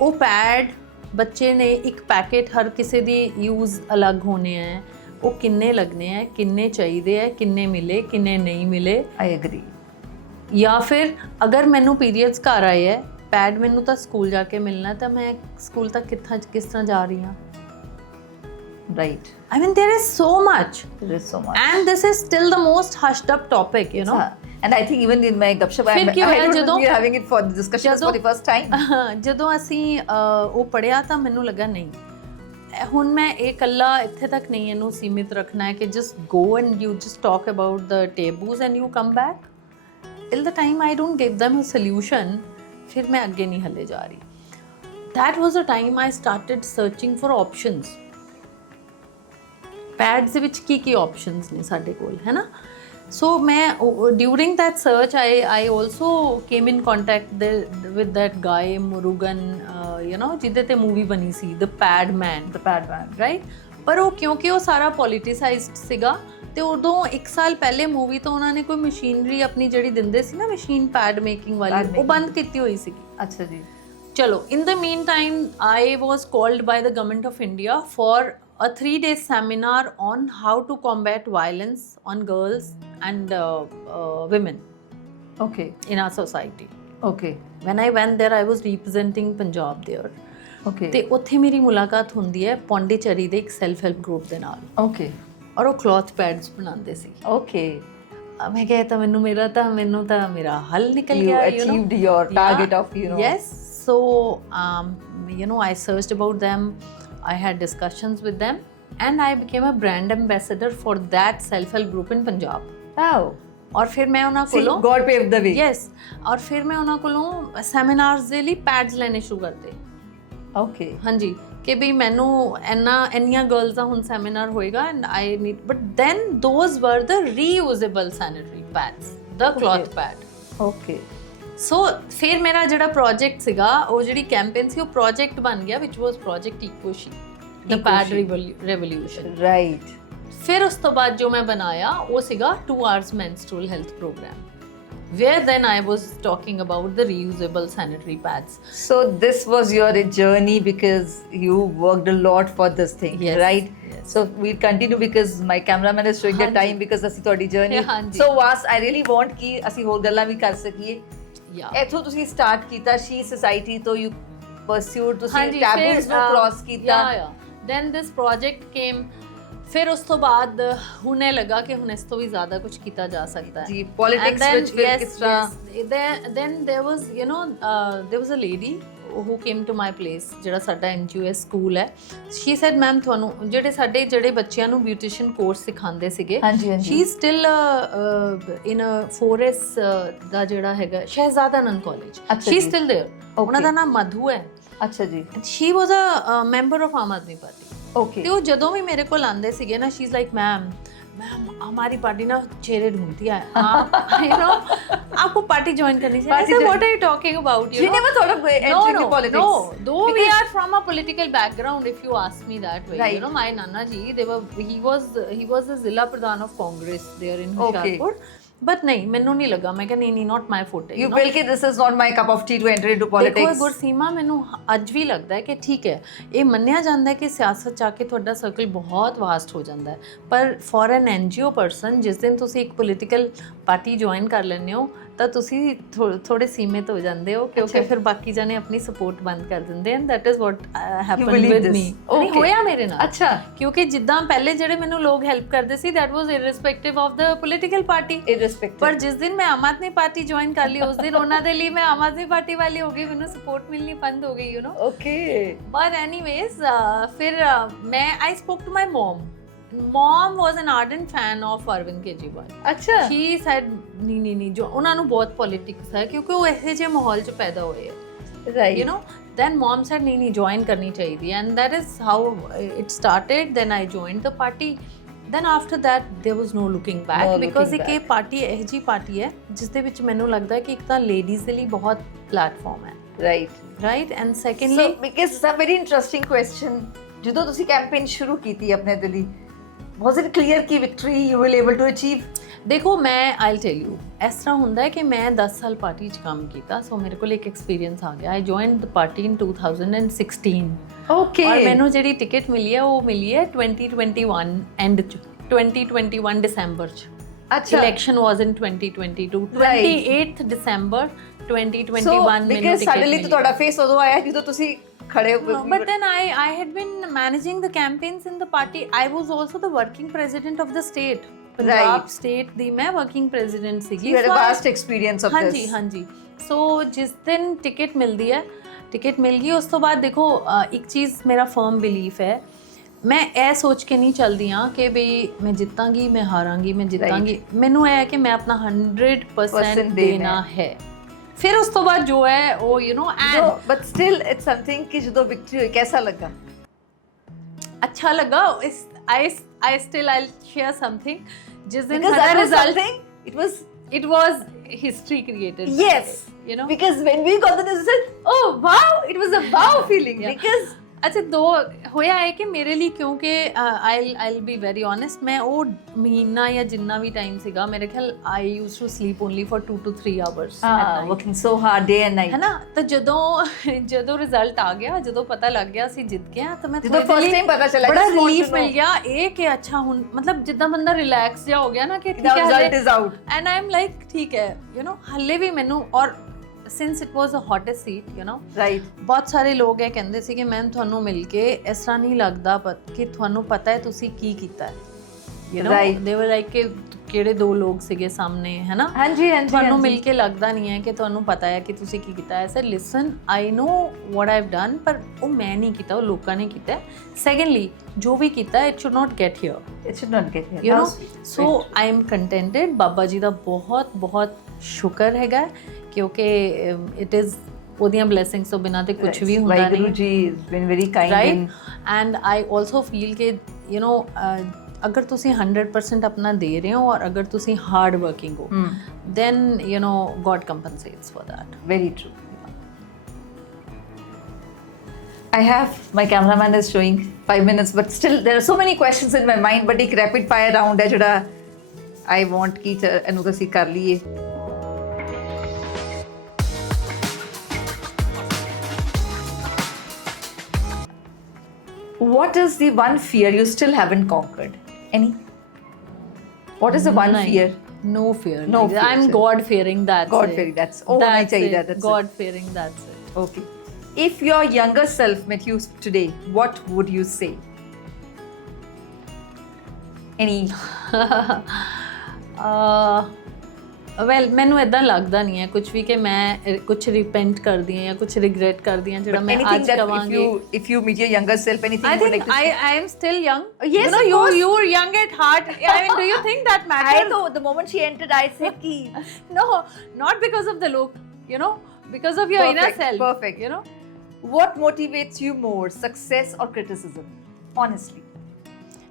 ਉਹ ਪੈਡ ਬੱਚੇ ਨੇ ਇੱਕ ਪੈਕੇਟ, ਹਰ ਕਿਸੇ ਦੀ ਯੂਜ਼ ਅਲੱਗ ਹੋਣੇ ਹੈ, ਉਹ ਕਿੰਨੇ ਲੱਗਣੇ ਹੈ, ਕਿੰਨੇ ਚਾਹੀਦੇ ਹੈ, ਕਿੰਨੇ ਮਿਲੇ ਕਿੰਨੇ ਨਹੀਂ ਮਿਲੇ, I agree. ਜਾਂ ਫਿਰ ਅਗਰ ਮੈਨੂੰ ਪੀਰੀਅਡਸ ਘਰ ਆਏ ਹੈ, ਪੈਡ ਮੈਨੂੰ ਤਾਂ ਸਕੂਲ ਜਾ ਕੇ ਮਿਲਣਾ, ਤਾਂ ਮੈਂ ਸਕੂਲ ਤੱਕ ਕਿਸ ਤਰ੍ਹਾਂ ਜਾ ਰਹੀ ਹਾਂ, right, I mean there is so much and this is still the most hushed up topic, you know. And I think even in my gupshup I don't know we are having it for the discussion for the first time. ਜਦੋਂ ਅਸੀਂ ਉਹ ਪੜਿਆ ਤਾਂ ਮੈਨੂੰ ਲੱਗਾ ਨਹੀਂ, ਹੁਣ ਮੈਂ ਇਹ ਇਕੱਲਾ ਇੱਥੇ ਤੱਕ ਨਹੀਂ ਇਹਨੂੰ ਸੀਮਿਤ ਰੱਖਣਾ ਹੈ ਕਿ just go and you just talk about the taboos and you come back till the time I don't give them a solution, ਫਿਰ ਮੈਂ ਅੱਗੇ ਨਹੀਂ ਹਲੇ ਜਾ ਰਹੀ। That was the time I started searching for options. Pads ਦੇ ਵਿੱਚ ਕੀ options ਨੇ ਸਾਡੇ ਕੋਲ, ਹੈ ਨਾ। ਸੋ ਮੈਂ during that search I also came in contact with that guy Murugan, you know, ਜਿਹਦੇ ਤੇ ਮੂਵੀ ਬਣੀ ਸੀ The Pad Man, right? ਪਰ ਉਹ ਕਿਉਂਕਿ ਉਹ ਸਾਰਾ ਪੋਲੀਟੀਸਾਈਜ਼ਡ ਸੀਗਾ ਤੇ ਉਦੋਂ 1 ਸਾਲ ਪਹਿਲੇ ਮੂਵੀ ਤੋਂ ਉਹਨਾਂ ਨੇ ਕੋਈ ਮਸ਼ੀਨਰੀ ਆਪਣੀ ਜਿਹੜੀ ਦਿੰਦੇ ਸੀ ਨਾ ਮਸ਼ੀਨ ਪੈਡ ਮੇਕਿੰਗ ਵਾਲੀ, ਉਹ ਬੰਦ ਕੀਤੀ ਹੋਈ ਸੀਗੀ। ਅੱਛਾ ਜੀ। ਚਲੋ, in the meantime I was called by the government of India for a 3-day seminar on how to combat violence on girls and women, okay, in our society. Okay. When I went there I was representing Punjab there. Okay. ਤੇ ਉੱਥੇ ਮੇਰੀ ਮੁਲਾਕਾਤ ਹੁੰਦੀ ਹੈ ਪੌਂਡੀਚੇਰੀ ਦੇ ਇੱਕ self help group ਦੇ ਨਾਲ। Okay. ਔਰ ਉਹ ਕਲੌਥ ਪੈਡਸ ਬਣਾਉਂਦੇ ਸੀ। Okay. ਮੈਂ ਕਿਹਾ ਤਾਂ ਮੈਨੂੰ ਮੇਰਾ ਹੱਲ ਨਿਕਲ ਗਿਆ, you achieved your target of, you know. Yes. So you know, I searched about them, I had discussions with them and I became a brand ambassador for that self help group in Punjab. Wow. और फिर मैं ਉਹਨਾਂ ਕੋਲੋਂ God paved the way. Yes. और फिर मैं ਉਹਨਾਂ ਕੋਲੋਂ ਸੈਮੀਨਾਰਸ ਦੇ ਲਈ ਪੈਡਸ ਲੈਣੇ ਸ਼ੁਰੂ ਕਰਤੇ। Okay. ਹਾਂਜੀ, ਕਿ ਵੀ ਮੈਨੂੰ ਇੰਨੀਆਂ ਗਰਲਸ ਦਾ ਹੁਣ ਸੈਮੀਨਾਰ ਹੋਏਗਾ and I need, but then those were the reusable sanitary pads, the cloth pad. Okay. So ਫਿਰ ਮੇਰਾ ਜਿਹੜਾ ਪ੍ਰੋਜੈਕਟ ਸੀਗਾ, ਉਹ ਜਿਹੜੀ ਕੈਂਪੇਨ ਸੀ, ਉਹ ਪ੍ਰੋਜੈਕਟ ਬਣ ਗਿਆ ਵਿਚ ਵਾਸ ਪ੍ਰੋਜੈਕਟ ਇਕੋਸ਼ੀ। ਦ ਪੈਡ ਰੈਵੋਲੂਸ਼ਨ। ਰਾਈਟ। ਫਿਰ ਉਸ ਤੋਂ ਬਾਅਦ ਜੋ ਮੈਂ ਬਣਾਇਆ ਉਹ ਸੀਗਾ 2 hours menstrual health program, where then I was talking about the reusable sanitary pads. So this was your journey because you worked a lot for this thing, Yes, right? yes. So we'll continue because my cameraman is showing the Hanji. time because ਅਸੀਂ ਤੁਹਾਡੀ journey Hanji. so vast, I really want ਕਿ ਅਸੀਂ ਹੋਰ ਗੱਲਾਂ ਵੀ ਕਰ ਸਕੀਏ। Yeah. ਇੱਥੋਂ ਤੁਸੀਂ ਸਟਾਰਟ ਕੀਤਾ she society ਤੋਂ you pursued, ਤੁਸੀਂ ਹਾਂਜੀ, taboos ਫਿਰ, ਨੂੰ cross ਕੀਤਾ। then this project came। ਫਿਰ ਉਸ ਤੋਂ ਬਾਅਦ ਹੁਣ ਇਹ ਲੱਗਾ ਕਿ ਹੁਣ ਇਸ ਤੋਂ ਵੀ ਜ਼ਿਆਦਾ ਕੁਝ ਕੀਤਾ ਜਾ ਸਕਦਾ ਹੈ ਜੀ ਪੋਲਿਟਿਕਸ ਵਿੱਚ ਫਿਰ ਕਿਸ ਤਰ੍ਹਾਂ then there was there was a lady who came to my place, ਜਿਹੜਾ ਸਾਡਾ NGOS ਸਕੂਲ ਹੈ। she said ma'am ਤੁਹਾਨੂੰ ਜਿਹੜੇ ਬੱਚਿਆਂ ਨੂੰ ਬਿਊਟੀਸ਼ੀਅਨ ਕੋਰਸ ਸਿਖਾਉਂਦੇ ਸੀਗੇ, ਹਾਂਜੀ ਹਾਂਜੀ she is still in a forest ਦਾ ਜਿਹੜਾ ਹੈਗਾ ਸ਼ਹਿਜ਼ਾਦਾ ਆਨੰਦ ਕਾਲਜ, ਅੱਛਾ she is ਜੀ। still there। ਉਹਨਾਂ ਦਾ ਨਾਮ ਮਧੂ ਹੈ। ਅੱਛਾ ਜੀ। she was a member of Aam Aadmi party. Okay. ਤੇ ਉਹ ਜਦੋਂ ਵੀ ਮੇਰੇ ਕੋਲ ਆਂਦੇ ਸੀਗੇ ਨਾ, she is like मैम हमारी पार्टी ना चेहरे ढूंढती है, you know आपको पार्टी ज्वाइन करनी चाहिए। I said what are you talking about, you You never thought of entering into politics? No, though we are from a political background, if you ask me that way, Right. you know my nana ji, he was the Zilla Pradhan of Congress there in Okay. Hoshiarpur, but नहीं, ਮੈਨੂੰ ਨਹੀਂ ਲੱਗਾ, ਮੈਂ ਕਿਹਾ ਨਹੀਂ not my forte, You feel कि this is not my cup of tea to enter into politics? ਦੇਖੋ ਗੁਰਸੀਮਾ, ਮੈਨੂੰ ਅੱਜ ਵੀ ਲੱਗਦਾ ਹੈ ਕਿ ਠੀਕ ਹੈ, ਇਹ ਮੰਨਿਆ ਜਾਂਦਾ ਹੈ ਕਿ ਸਿਆਸਤ 'ਚ ਆ ਕੇ ਤੁਹਾਡਾ ਸਰਕਲ ਬਹੁਤ ਵਾਸਟ ਹੋ ਜਾਂਦਾ ਹੈ, ਪਰ ਫॉर ਐਨ NGO ਪਰਸਨ ਜਿਸ ਦਿਨ ਤੁਸੀਂ ਇੱਕ ਪੋਲੀਟੀਕਲ ਪਾਰਟੀ ਜੁਆਇਨ ਕਰ ਲੈਂਦੇ ਹੋ ਤਾਂ ਤੁਸੀਂ ਥੋੜੇ ਸੀਮਿਤ ਹੋ ਜਾਂਦੇ ਹੋ, ਕਿਉਂਕਿ ਫਿਰ ਬਾਕੀ ਜਾਨੇ ਆਪਣੀ ਸਪੋਰਟ ਬੰਦ ਕਰ ਦਿੰਦੇ ਹਨ। That is what happened with me. ਨਹੀਂ ਹੋਇਆ ਮੇਰੇ ਨਾਲ। ਅੱਛਾ। ਕਿਉਂਕਿ ਜਿੱਦਾਂ ਪਹਿਲੇ ਜਿਹੜੇ ਮੈਨੂੰ ਲੋਕ ਹੈਲਪ ਕਰਦੇ ਸੀ, that was irrespective of the political party. ਪਰ ਜਿਸ ਦਿਨ ਮੈਂ ਆਮ ਆਦਮੀ ਪਾਰਟੀ ਜੁਆਇਨ ਕਰ ਲਈ, ਉਸ ਦਿਨ ਉਹਨਾਂ ਦੇ ਲਈ ਮੈਂ ਆਮ ਆਦਮੀ ਪਾਰਟੀ ਵਾਲੀ ਹੋ ਗਈ, ਮੈਨੂੰ ਸਪੋਰਟ ਮਿਲਣੀ ਬੰਦ ਹੋ ਗਈ, you know. Okay. But anyways ਫਿਰ ਮੈਂ I spoke to my mom was an ardent fan of Arvind Kejriwal। ਅੱਛਾ। she said ਨਹੀਂ ਜੋ ਉਹਨਾਂ ਨੂੰ ਬਹੁਤ ਪੋਲਿਟਿਕਸ ਹੈ, ਕਿਉਂਕਿ ਉਹ ਇਹੋ ਜਿਹੇ ਮਾਹੌਲ 'ਚ ਪੈਦਾ ਹੋਏ ਹੈ, right. you know। then mom said ਨਹੀਂ ਜੁਆਇਨ ਕਰਨੀ ਚਾਹੀਦੀ ਹੈ, and that is how it started। then I joined the party। then after that there was no looking back, because ਇਹ ਪਾਰਟੀ ਇਹੋ ਜਿਹੀ ਪਾਰਟੀ ਹੈ ਜਿਸ ਦੇ ਵਿੱਚ ਮੈਨੂੰ ਲੱਗਦਾ ਹੈ ਕਿ ਇੱਕ ਤਾਂ ਲੇਡੀਜ਼ ਦੇ ਲਈ ਬਹੁਤ ਪਲੇਟਫਾਰਮ ਹੈ, right and secondly because it's a very interesting question, ਜਦੋਂ ਤੁਸੀਂ ਕੈਂਪੇਨ ਸ਼ੁਰੂ ਕੀਤੀ ਆਪਣੇ ਦੇ ਲਈ, was it clear ਕਿ victory you will able to achieve? ਦੇਖੋ ਮੈਂ I'll tell you, ਇਸ ਤਰ੍ਹਾਂ ਹੁੰਦਾ ਹੈ ਕਿ ਮੈਂ 10 ਸਾਲ ਪਾਰਟੀ 'ਚ ਕੰਮ ਕੀਤਾ, ਸੋ ਮੇਰੇ ਕੋਲ ਇੱਕ ਐਕਸਪੀਰੀਅੰਸ ਆ ਗਿਆ। I joined the party in 2016। Okay. ਔਰ ਮੈਨੂੰ ਜਿਹੜੀ ਟਿਕਟ ਮਿਲੀ ਹੈ ਉਹ ਮਿਲੀ ਹੈ 2021 ਐਂਡ 'ਚ, 2021 ਦਸੰਬਰ 'ਚ। ਅੱਛਾ। ਇਲੈਕਸ਼ਨ ਵਾਸ ਇਨ 2022, 28th December 2021 ਮੈਨੂੰ ਟਿਕਟ because suddenly ਮਿਲੀ। ਤੁਹਾਡਾ ਫੇਸ ਉਦੋਂ ਆਇਆ ਜਦੋਂ ਤੁਸੀਂ ਖੜੇ ਹੋ। No, but then I had been managing the campaigns in the party. I was also the working president of the state. Punjab state ਦੀ ਮੈਂ working president ਸੀਗੀ। You had a vast experience of this. ਹਾਂਜੀ। ਸੋ ਜਿਸ ਦਿਨ ticket ਮਿਲਦੀ ਹੈ, ticket ਮਿਲ ਗਈ, ਉਸ ਤੋਂ ਬਾਅਦ ਦੇਖੋ ਇੱਕ ਚੀਜ਼ ਮੇਰਾ ਫਰਮ ਬਿਲੀਫ ਹੈ, ਮੈਂ ਇਹ ਸੋਚ ਕੇ ਨਹੀਂ ਚੱਲਦੀ ਹਾਂ ਕਿ ਵੀ ਮੈਂ ਜਿੱਤਾਂਗੀ, ਮੈਂ ਹਾਰਾਂਗੀ, ਮੈਂ ਜਿੱਤਾਂਗੀ। ਮੈਨੂੰ ਇਹ ਹੈ ਕਿ ਮੈਂ ਆਪਣਾ 100% ਦੇਣਾ ਹੈ। ਫਿਰ ਉਸ ਤੋਂ ਬਾਅਦ ਜੋ ਹੈ ਉਹ you know and but still it's something ਕਿ ਜਦੋਂ ਵਿਕਟਰੀ ਹੋਈ ਕੈਸਾ ਲੱਗਾ? अच्छा लगा। I still I'll share something। जिस दिन Because हमारा that was result, something, it was history created। yes, you know, because when we got the news, we said, oh wow, it was a wow feeling। Yeah. because अच्छा दो होया है कि मेरे लिए, क्योंकि I'll be very honest, मैं वो महीना या जिन्ना भी टाइम सीगा, मेरे ख्याल I used to sleep only for 2 to 3 hours at night। working so hard day and night, है ना। तो ਜਦੋਂ ਰਿਜ਼ਲਟ ਆ ਗਿਆ, ਜਦੋਂ ਪਤਾ ਲੱਗ ਗਿਆ ਅਸੀਂ ਜਿੱਤ ਗਏ, ਤਾਂ ਮੈਂ ਜਦੋਂ ਫਸਟ ਟਾਈਮ ਪਤਾ ਚੱਲਿਆ, ਬੜਾ ਰਿਲੀਫ ਮਿਲ ਗਿਆ ਇਹ ਕਿ ਅੱਛਾ ਹੁਣ ਮਤਲਬ ਜਿੱਦਾਂ ਬੰਦਾ ਰਿਲੈਕਸ ਜਿਹਾ ਹੋ ਗਿਆ ਨਾ ਕਿ ਠੀਕ ਹੈ, result is out, and I am like ਠੀਕ ਹੈ, ਯੂ نو। ਹੱਲੇ ਵੀ ਮੈਨੂੰ, ਔਰ since it was the hottest seat, you know, right, ਬਹੁਤ ਸਾਰੇ ਲੋਕ ਇਹ ਕਹਿੰਦੇ ਸੀ ਕਿ ਮੈਮ ਤੁਹਾਨੂੰ ਮਿਲ ਕੇ ਇਸ ਤਰ੍ਹਾਂ ਨਹੀਂ ਲੱਗਦਾ ਕਿ ਤੁਹਾਨੂੰ ਪਤਾ ਹੈ ਤੁਸੀਂ ਕੀ ਕੀਤਾ ਹੈ, you know, they were like ਕਿ ਕਿਹੜੇ ਦੋ ਲੋਕ ਸੀਗੇ ਸਾਹਮਣੇ, ਹੈ ਨਾ। ਹਾਂਜੀ ਤੁਹਾਨੂੰ ਮਿਲ ਕੇ ਲੱਗਦਾ ਨਹੀਂ ਹੈ ਕਿ ਤੁਹਾਨੂੰ ਪਤਾ ਹੈ ਕਿ ਤੁਸੀਂ ਕੀ ਕੀਤਾ ਹੈ। Sir listen, I know what I have done, ਪਰ ਉਹ ਮੈਂ ਨਹੀਂ ਕੀਤਾ, ਉਹ ਲੋਕਾਂ ਨੇ ਕੀਤਾ। ਸੈਕੰਡਲੀ ਜੋ ਵੀ ਕੀਤਾ it should not get here, you know. So I am contented. Baba ji ਦਾ ਬਹੁਤ ਬਹੁਤ ਸ਼ੁਕਰ ਹੈਗਾ, ਕਿਉਂਕਿ ਇਟ ਇਜ਼ ਉਹਦੀਆਂ ਬਲੇਸਿੰਗਸ ਤੋਂ ਬਿਨਾਂ ਤੇ ਕੁਝ ਵੀ ਹੁੰਦਾ ਨਹੀਂ। Waheguru ji has been very kind, right. And I also feel ਕਿ ਯੂ ਨੋ ਅਗਰ ਤੁਸੀਂ 100% ਆਪਣਾ ਦੇ ਰਹੇ ਹੋ ਔਰ ਅਗਰ ਤੁਸੀਂ ਹਾਰਡ ਵਰਕਿੰਗ ਹੋ, then you know God compensates for that। very true। I have, my cameraman is showing 5 minutes, but still there are so many questions in my mind. But एक rapid fire round है जोड़ा I want कि ਇਹਨੂੰ ਅਸੀਂ ਕਰ ਲਈਏ. What is the one fear you still haven't conquered? Any? What is the one Nahin. fear? No fear. No like that. fear, I'm sir. God fearing. That's God it. fearing, that's- oh, hoना That's चाहिए, it. that's it. God fearing. That's it. Okay. If your younger self met you today, what would you say? Any? Well ਮੈਨੂੰ ਇਦਾਂ ਲੱਗਦਾ ਨਹੀਂ ਹੈ ਕੁਝ ਵੀ ਕਿ ਮੈਂ ਕੁਝ ਰਿਪੈਂਟ ਕਰਦੀ ਹਾਂ ਜਾਂ ਕੁਝ ਰਿਗਰੈਟ ਕਰਦੀ ਹਾਂ ਜਿਹੜਾ But ਮੈਂ anything ਅੱਜ that ਕਵਾਂਗੀ. if you meet your younger self, anything I you would think like to say? I am still young. Yes, you know, of course. you're young at heart. I mean, do you think that I matters? know the moment she entered, I said ki No, not because of the look. You know, because of your inner Perfect, self. perfect. You know. what motivates you more, success or criticism? Honestly.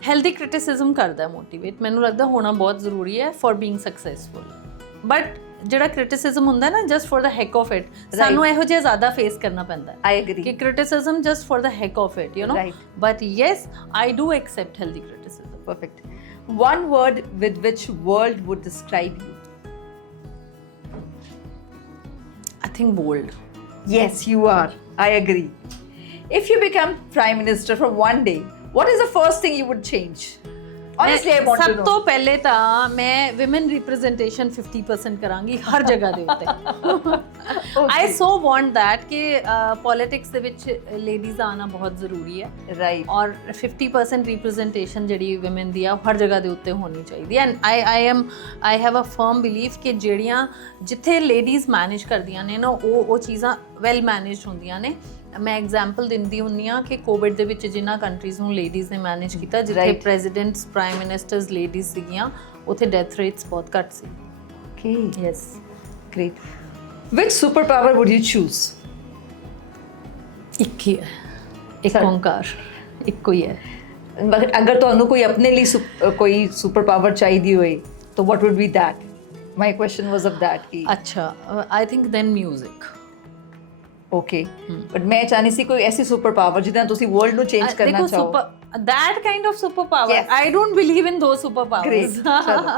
Healthy criticism ਕਰਦਾ ਹੈ motivate ਮੈਨੂੰ ਲੱਗਦਾ ਹੋਣਾ ਬਹੁਤ ਜ਼ਰੂਰੀ ਹੈ for being successful but ਜਿਹੜਾ criticism ਹੁੰਦਾ ਨਾ just for the hack of it ਸਾਨੂੰ ਇਹੋ ਜਿਹਾ ਜ਼ਿਆਦਾ ਫੇਸ ਕਰਨਾ ਪੈਂਦਾ ਹੈ I agree. ਕਿ criticism just for the hack of it you know Right. But yes I do accept healthy criticism Perfect. One word with which world would describe you? I think bold. Yes, you are. I agree. If you become prime minister for one day, what is the first thing you would change? Honestly, I want to ਸਭ know. ਤੋਂ ਪਹਿਲੇ ਤਾਂ ਮੈਂ women representation 50% ਕਰਾਂਗੀ ਹਰ ਜਗ੍ਹਾ ਦੇ ਉੱਤੇ I so want that ਕਿ politics ਦੇ ਵਿੱਚ ladies ਆਣਾ ਬਹੁਤ ਜ਼ਰੂਰੀ ਹੈ Right. ਔਰ 50% representation ਜਿਹੜੀ women ਦੀ ਆ ਉਹ ਹਰ ਜਗ੍ਹਾ ਦੇ ਉੱਤੇ ਹੋਣੀ ਚਾਹੀਦੀ ਹੈ and I have a firm belief ਕਿ ਜਿਹੜੀਆਂ ਜਿੱਥੇ ladies manage ਕਰਦੀਆਂ ਨੇ ਨਾ ਉਹ ਚੀਜ਼ਾਂ well managed ਹੁੰਦੀਆਂ ਨੇ ਮੈਂ ਐਗਜ਼ਾਮਪਲ ਦਿੰਦੀ ਹੁੰਦੀ ਹਾਂ ਕਿ ਕੋਵਿਡ ਦੇ ਵਿੱਚ ਜਿਨ੍ਹਾਂ ਕੰਟਰੀਜ਼ ਨੂੰ ਲੇਡੀਜ਼ ਨੇ ਮੈਨੇਜ ਕੀਤਾ ਜਿੱਥੇ Right. Presidents prime ministers ladies ਸੀਗੀਆਂ ਉੱਥੇ ਡੈਥ ਰੇਟਸ ਬਹੁਤ ਘੱਟ ਸੀ Okay. Yes Great. Which superpower would you choose? ਇੱਕ ਹੀ ਹੈ ਇੱਕ Sir. ਓਂਕਾਰ ਇੱਕੋ ਹੀ ਹੈ But अगर ਤੁਹਾਨੂੰ ਕੋਈ ਆਪਣੇ ਲਈ ਕੋਈ superpower ਚਾਹੀਦੀ ਹੋਏ ਤਾਂ what would be that? My question was of that. ਕਿ ਅੱਛਾ I think then music Okay. But ਮੈਂ ਚਾਹਨੀ ਸੀ ਕੋਈ ਐਸੀ superpower ਜਿਹਦੇ ਨਾਲ ਤੁਸੀਂ world ਨੂੰ change ਕਰਨਾ ਦੇਖੋ ਚਾਹੋ. that kind of superpower Yes. I don't believe in those superpowers Great. Chalo.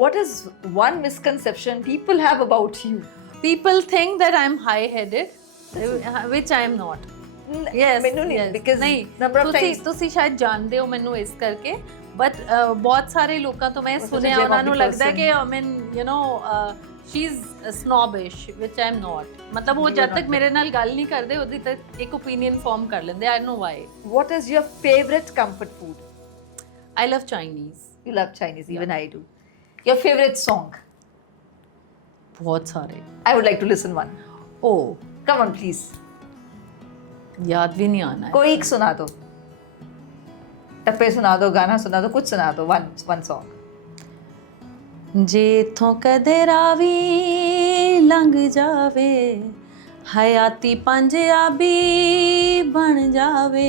What is one misconception people have about you? people think that I'm high headed which I am not yes ਮੈਨੂੰ ਨਹੀਂ yes. because ਨਹੀਂ number of ਤੁਸੀਂ times ਤੁਸੀਂ ਸ਼ਾਇਦ ਜਾਣਦੇ ਹੋ ਮੈਨੂੰ ਇਸ ਕਰਕੇ ਬਟ ਬਹੁਤ ਸਾਰੇ ਲੋਕਾਂ ਤੋਂ ਮੈਂ such a ਸੁਣਿਆ gem ਉਹਨਾਂ of ਨੂੰ the ਲੱਗਦਾ ਹੈ person. ਕਿ I mean you know she's snobbish which I'm not ਮਤਲਬ ਉਹ You are ਜਦ ਤੱਕ not. ਮੇਰੇ ਨਾਲ ਗੱਲ ਨਹੀਂ ਕਰਦੇ ਉਹਦੀ ਤੱਕ ਇੱਕ opinion form ਕਰ ਲੈਂਦੇ I don't know why what is your favorite comfort food? I love Chinese You love Chinese, even I do. Your favorite song? ਬਹੁਤ ਸਾਰੇ I would like to listen one. oh Come on, please. याद भी नहीं आना है कोई एक सुना दो. टप्पे सुना दो, गाना सुना दो, कुछ सुना दो. One song. ਜੇ ਇਥੋਂ ਕਦੇ ਰਾਵੀ ਲੰਘ ਜਾਵੇ ਹਯਾਤੀ ਪੰਜਾਬੀ ਬਣ ਜਾਵੇ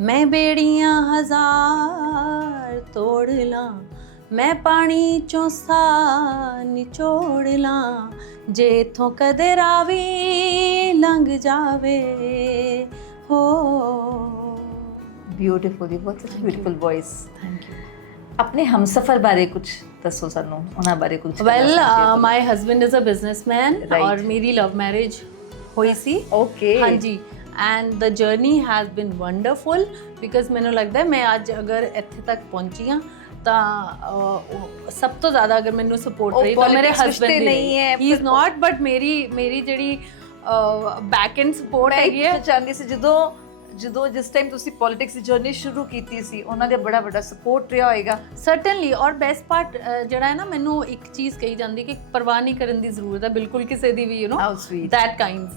ਮੈਂ ਬੇੜੀਆਂ ਹਜ਼ਾਰ ਤੋੜ ਲਾਂ ਮੈਂ ਪਾਣੀ ਚੋਂ ਸਾਹ ਨਿਚੋੜ ਲਾਂ ਜੇ ਇਥੋਂ ਕਦੇ ਰਾਵੀ ਲੰਘ ਜਾਵੇ ਹੋ Beautiful. You've got such a beautiful voice. Thank you अपने हमसफर बारे कुछ दसो सानू उन्हां बारे कुछ well my husband is a businessman Right. ਔਰ ਮੇਰੀ ਲਵ ਮੈਰਿਜ ਹੋਈ ਸੀ Okay. ਹਾਂਜੀ and the journey has been wonderful because ਮੈਨੂੰ ਲੱਗਦਾ ਹੈ ਮੈਂ ਅੱਜ ਅਗਰ ਇੱਥੇ ਤੱਕ ਪਹੁੰਚੀ ਹਾਂ ਤਾਂ ਸਭ ਤੋਂ ਜ਼ਿਆਦਾ ਅਗਰ ਮੈਨੂੰ ਸਪੋਰਟ ਉਹ ਰਹੀ ਤਾਂ ਮੇਰੇ politics ਵਿੱਚ ਹਸਬੈਂਡ ਤੇ ਦੀ ਨਹੀਂ ਹੈ, ਹੀ ਇਜ਼ ਨਾਟ ਬਟ ਮੇਰੀ ਜਿਹੜੀ ਬੈਕ ਐਂਡ ਸਪੋਰਟ ਮੈਂ ਹੈਗੀ ਹੈ ਚਾਹੁੰਦੀ ਸੀ ਜਦੋਂ ਜਿਸ ਟਾਈਮ ਤੁਸੀਂ ਪੋਲਿਟਿਕਸ ਦੀ ਜਰਨੀ ਸ਼ੁਰੂ ਕੀਤੀ ਸੀ ਉਹਨਾਂ ਦੇ ਬੜਾ ਵੱਡਾ ਸਪੋਰਟ ਰਿਹਾ ਹੋਏਗਾ. ਸਰਟਨਲੀ ਔਰ ਬੈਸਟ ਪਾਰਟ ਜਿਹੜਾ ਹੈ ਨਾ ਮੈਨੂੰ ਇੱਕ ਚੀਜ਼ ਕਹੀ ਜਾਂਦੀ ਕਿ ਪਰਵਾਹ ਨਹੀਂ ਕਰਨ ਦੀ ਜ਼ਰੂਰਤ ਹੈ ਬਿਲਕੁਲ ਕਿਸੇ ਦੀ ਵੀ you know How sweet. that kinds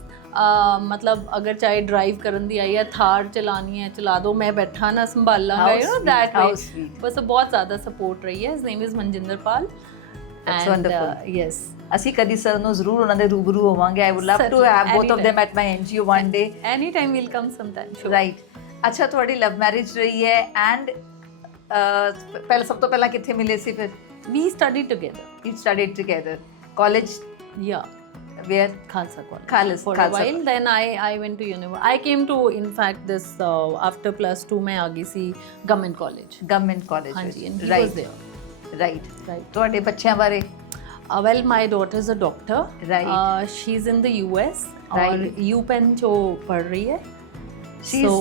ਮਤਲਬ ਅਗਰ ਚਾਹੇ ਡਰਾਈਵ ਕਰਨ ਦੀ ਆਈ ਹੈ ਥਾਰ ਚਲਾਣੀ ਹੈ ਚਲਾ ਦੋ ਮੈਂ ਬੈਠਾ ਨਾ ਸੰਭਾਲ ਲਾਂਗਾ How you know sweet, that how way sweet. ਬਸ ਬਹੁਤ ਜ਼ਿਆਦਾ ਸਪੋਰਟ ਰਹੀ ਹੈ his name is Manjinder Pal That's wonderful. Yes ਅਸੀਂ ਕਦੀ ਸਰ ਨੂੰ ਜ਼ਰੂਰ ਉਹਨਾਂ ਦੇ ਰੂਬਰੂ ਹੋਵਾਂਗੇ. I would love to Certainly, have both of anytime. them at my NGO one day. Anytime will come sometime sure right. ਅੱਛਾ ਤੁਹਾਡੀ ਲਵ ਮੈਰਿਜ ਰਹੀ ਹੈ ਐਂਡ ਪਹਿਲਾਂ ਸਭ ਤੋਂ ਪਹਿਲਾਂ ਕਿੱਥੇ ਮਿਲੇ ਸੀ ਫਿਰ? We study together You studied together. College? ਯਾ where? Khalsa College. Khalsa For a while, then I went to university. I came to, in fact, this after +2 मैं आ गई सी government college. Government college हाँ ਵਿੱਚ। जी, and he Right. was there. Right. Right. ਤੁਹਾਡੇ ਬੱਚਿਆਂ ਬਾਰੇ? Well, my daughter is a doctor. Right. She's in the US. Right. और UPenn जो पढ़ रही है. She's So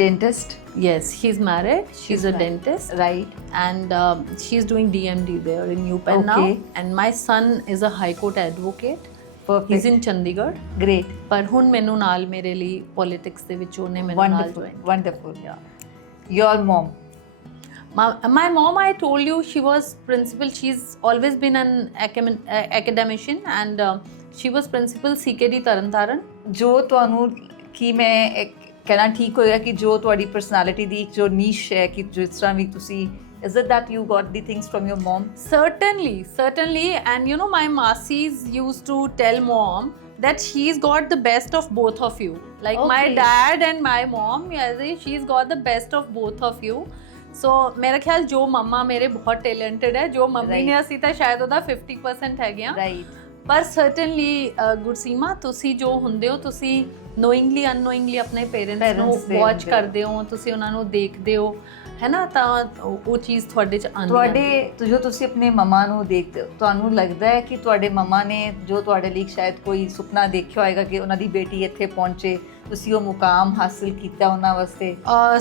dentist. yes, she's married. She's a married. dentist. Right. And she's doing DMD there in UPenn now. Okay. And my son is a High Court advocate. Perfect. He's in Chandigarh. Great. ਪਰ ਹੁਣ ਮੈਨੂੰ ਨਾਲ ਮੇਰੇ ਲਈ politics ਦੇ ਵਿੱਚ ਉਹਨੇ ਮੈਨੂੰ ਨਾਲ Wonderful. join Wonderful. Your mom? My mom, I told you, she was principal. She's always been an academician, and she was principal CKD Tarantaran. ਜੋ ਤੁਹਾਨੂੰ ਕੀ ਮੈਂ ਕਹਿਣਾ ਠੀਕ ਹੋਏਗਾ ਕਿ ਜੋ ਤੁਹਾਡੀ ਪਰਸਨੈਲਿਟੀ ਦੀ ਇੱਕ ਜੋ ਨੀਸ਼ ਹੈ ਕਿ ਜਿਸ ਤਰ੍ਹਾਂ ਵੀ ਤੁਸੀਂ is it that you got the things from your mom? Certainly, and you know, my masis used to tell mom that she's got the best of both of you. Like my Okay. dad and my mom, yes, she's got the best of both of you. So मेरा ख्याल जो मम्मा मेरे बहुत talented है, जो mummy Right. ने ਅਸੀਂ ਤਾਂ ਸ਼ਾਇਦ ਉਹਦਾ 50% ਹੈਗੇ ਆ। Right. ਪਰ certainly ਗੁਰਸੀਮਾ ਤੁਸੀਂ ਜੋ ਹੁੰਦੇ ਹੋ, ਤੁਸੀਂ knowingly unknowingly ਆਪਣੇ ਪੇਰੈਂਟਸ ਨੂੰ Parents ਦੇ ਵਾਚ ਹੁੰਦੇ ਹੋ। ਕਰਦੇ ਹੋ, ਤੁਸੀਂ ਉਹਨਾਂ ਨੂੰ ਦੇਖਦੇ ਹੋ, ਹੈ ਨਾ, ਤਾਂ ਉਹ ਚੀਜ਼ ਤੁਹਾਡੇ ਚ ਆਉਂਦੀ ਹੈ। ਤੁਹਾਡੇ ਜੋ ਤੁਸੀਂ ਆਪਣੇ ਮਮਾ ਨੂੰ ਦੇਖਦੇ ਹੋ, ਤੁਹਾਨੂੰ ਲੱਗਦਾ ਹੈ ਕਿ ਤੁਹਾਡੇ ਮਮਾ ਨੇ ਜੋ ਤੁਹਾਡੇ ਲਈ ਸ਼ਾਇਦ ਕੋਈ ਸੁਪਨਾ ਦੇਖਿਆ ਹੋਏਗਾ ਕਿ ਉਹਨਾਂ ਦੀ ਬੇਟੀ ਇੱਥੇ ਪਹੁੰਚੇ, ਤੁਸੀਂ ਉਹ ਮੁਕਾਮ ਹਾਸਿਲ ਕੀਤਾ ਉਹਨਾਂ ਵਾਸਤੇ?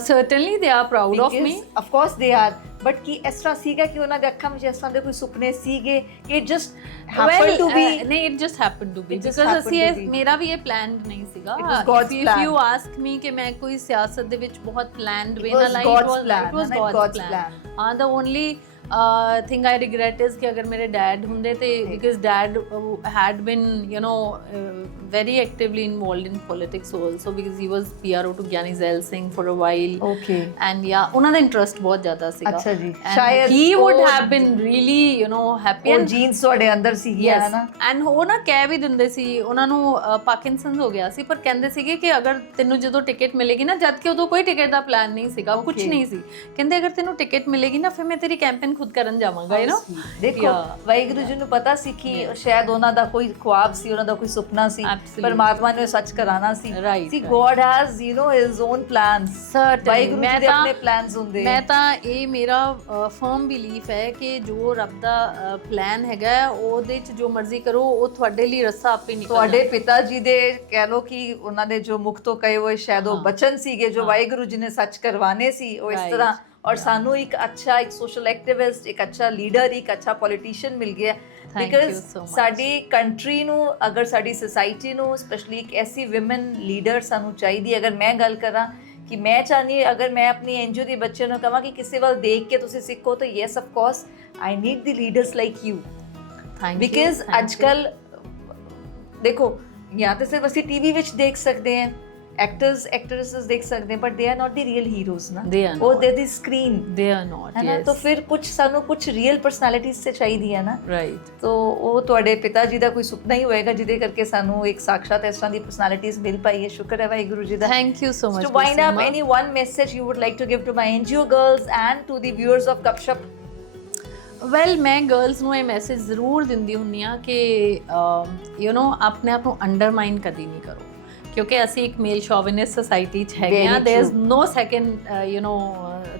Certainly they are proud of me. Of course they are, but ਕੀ ਇਸ ਤਰ੍ਹਾਂ ਸੀਗਾ ਕਿ ਉਹਨਾਂ ਦੇ ਅੱਖਾਂ ਵਿੱਚ ਇਸ ਤਰ੍ਹਾਂ ਦੇ ਕੋਈ ਸੁਪਨੇ ਸੀਗੇ ਕਿ it just happened to be? ਨਹੀਂ, it just happened to be, It just because happened ਅਸੀਂ to be. ਮੇਰਾ ਵੀ ਇਹ planned ਨਹੀਂ ਸੀਗਾ। It was God's If plan. you ask me ਕਿ ਮੈਂ ਕੋਈ ਸਿਆਸਤ ਦੇ ਵਿੱਚ ਬਹੁਤ planned way It ਨਾਲ was I, God's it plan, was है ना? God's God's plan. plan. The only thing I regret is कि अगर मेरे dad ਹੁੰਦੇ ਤੇ because dad had been, you know, very actively involved in politics also, because he was PRO to Gyani Zail Singh for a while. Okay. And yeah, ਉਹਨਾਂ ਦਾ interest ਬਹੁਤ ਜ਼ਿਆਦਾ ਸੀਗਾ। ਅੱਛਾ ਜੀ। And ਸ਼ਾਇਦ he would ਉਹ- have been really, you know, happy. ਉਹ And jeans ਤੁਹਾਡੇ ਅੰਦਰ ਸੀਗੀਆਂ ਹੈ ਨਾ? ਐਂਡ ਉਹ ਨਾ ਕਹਿ ਵੀ ਦਿੰਦੇ ਸੀ, ਉਹਨਾਂ ਨੂੰ ਪਾਰਕਿੰਸਨਸ ਹੋ ਗਿਆ ਸੀ, ਪਰ ਕਹਿੰਦੇ ਸੀਗੇ ਕਿ ਅਗਰ ਤੈਨੂੰ ਜਦੋਂ ਟਿਕਟ ਮਿਲੇਗੀ ਨਾ, ਜਦ ਕਿ ਉਦੋਂ ਕੋਈ ਟਿਕਟ ਦਾ ਪਲਾਨ ਨਹੀਂ ਸੀਗਾ, ਕੁਝ ਨਹੀਂ ਸੀ, ਕਹਿੰਦੇ ਅਗਰ ਤੈਨੂੰ ਟਿਕਟ ਮਿਲੇਗੀ ਨਾ, ਫਿਰ ਮੈਂ ਤੇਰੀ ਕੈਂਪੇਨ ਖੁਦ ਕਰਨ ਜਾਵਾਂਗਾ, ਯੂ ਨੋ। ਦੇਖੋ ਵਾਹਿਗੁਰੂ ਜੀ ਨੂੰ ਪਤਾ ਸੀ ਕਿ ਸ਼ਾਇਦ ਉਹਨਾਂ ਦਾ ਕੋਈ ਖੁਆਬ ਸੀ, ਉਹਨਾਂ ਦਾ ਕੋਈ ਸੁਪਨਾ ਸੀ, ਪਰਮਾਤਮਾ ਨੇ ਸੱਚ ਕਰਾਉਣਾ ਸੀ। See God has, you know, his own plans. Waheguru ji ਦੇ ਆਪਣੇ ਪਲਾਨਸ ਹੁੰਦੇ। ਮੈਂ ਤਾਂ ਇਹ ਮੇਰਾ ਫਰਮ ਬਿਲੀਫ ਹੈ ਕਿ ਜੋ ਰੱਬ ਦਾ ਪਲਾਨ ਹੈਗਾ, ਉਹਦੇ ਚ ਜੋ ਮਰਜ਼ੀ ਕਰੋ, ਉਹ ਤੁਹਾਡੇ ਲਈ ਰਸਤਾ ਆਪੇ ਨਿਕਲਦਾ। ਤੁਹਾਡੇ ਪਿਤਾ ਜੀ ਦੇ ਕਹਿ ਲੋ ਕਿ ਉਹਨਾਂ ਦੇ ਜੋ ਮੁਖ ਤੋਂ ਕਹੇ ਹੋਏ ਸ਼ਾਇਦ ਉਹ ਬਚਨ ਸੀਗੇ ਜੋ ਵਾਹਿਗੁਰੂ ਜੀ ਨੇ ਸੱਚ ਕਰਵਾਣੇ ਸੀ, ਉਹ ਇਸ ਤਰ੍ਹਾਂ। ਔਰ ਸਾਨੂੰ ਇੱਕ ਅੱਛਾ, ਇੱਕ ਸੋਸ਼ਲ ਐਕਟਿਵਿਸਟ, ਇੱਕ ਅੱਛਾ ਲੀਡਰ, ਇੱਕ ਅੱਛਾ ਪੋਲੀਟੀਸ਼ੀਅਨ ਮਿਲ ਗਿਆ। ਬਿਕਾਜ਼ ਸਾਡੀ ਕੰਟਰੀ ਨੂੰ, ਅਗਰ ਸਾਡੀ ਸੋਸਾਇਟੀ ਨੂੰ ਸਪੈਸ਼ਲੀ ਇੱਕ ਐਸੀ ਵਿਮਨ ਲੀਡਰ ਸਾਨੂੰ ਚਾਹੀਦੀ। ਅਗਰ ਮੈਂ ਗੱਲ ਕਰਾਂ ਕਿ ਮੈਂ ਚਾਹਨੀ, ਅਗਰ ਮੈਂ ਆਪਣੀ ਐਨਜੀਓ ਦੇ ਬੱਚਿਆਂ ਨੂੰ ਕਹਾਂ ਕਿ ਕਿਸੇ ਵੱਲ ਦੇਖ ਕੇ ਤੁਸੀਂ ਸਿੱਖੋ, ਤਾਂ yes of course I need the leaders like you. Because ਅੱਜ ਕੱਲ ਦੇਖੋ, ਜਾਂ ਤਾਂ ਸਿਰਫ ਅਸੀਂ ਟੀਵੀ ਵਿੱਚ ਦੇਖ ਸਕਦੇ ਹਾਂ, ਐਕਟਰਸ ਐਕਟਰੈਸਸ ਦੇਖ ਸਕਦੇ ਹਾਂ, but they are not the real heroes ਨਾ। ਉਹ ਦੇ ਦੀ ਸਕਰੀਨ, ਦੇ ਆਰ ਨਾਟ, ਹੈ ਨਾ। ਤਾਂ ਫਿਰ ਕੁਝ ਸਾਨੂੰ ਕੁਝ ਰੀਅਲ ਪਰਸਨੈਲਿਟੀਜ਼ ਸੇ ਚਾਹੀਦੀ ਹੈ ਨਾ। ਰਾਈਟ। ਤਾਂ ਉਹ ਤੁਹਾਡੇ ਪਿਤਾ ਜੀ ਦਾ ਕੋਈ ਸੁਪਨਾ ਹੀ ਹੋਏਗਾ ਜਿਹਦੇ ਕਰਕੇ ਸਾਨੂੰ ਇੱਕ ਸਾਖਸ਼ਾਤ ਇਸ ਤਰ੍ਹਾਂ ਦੀ ਪਰਸਨੈਲਿਟੀਜ਼ ਮਿਲ ਪਾਈ ਹੈ। ਸ਼ੁਕਰ ਹੈ ਵਾਹਿਗੁਰੂ ਜੀ ਦਾ। Thank you so much. To wind up, any one message you would like to give to my NGO girls and to the viewers of Gupshup? Well, ਮੈਂ ਗਰਲਸ ਨੂੰ ਇਹ ਮੈਸੇਜ ਜ਼ਰੂਰ ਦਿੰਦੀ ਹੁੰਦੀ ਹਾਂ ਕਿ ਯੂ ਨੋ, ਆਪਣੇ ਆਪ ਨੂੰ ਅੰਡਰਮਾਈਨ ਕਦੀ ਨਹੀਂ ਕਰੋ, ਕਿਉਂਕਿ ਅਸੀਂ ਇੱਕ ਮੇਲ ਸ਼ੋਵਿਨਿਸਟ ਸੋਸਾਇਟੀ 'ਚ ਹੈਗੇ ਹਾਂ। There is no second you know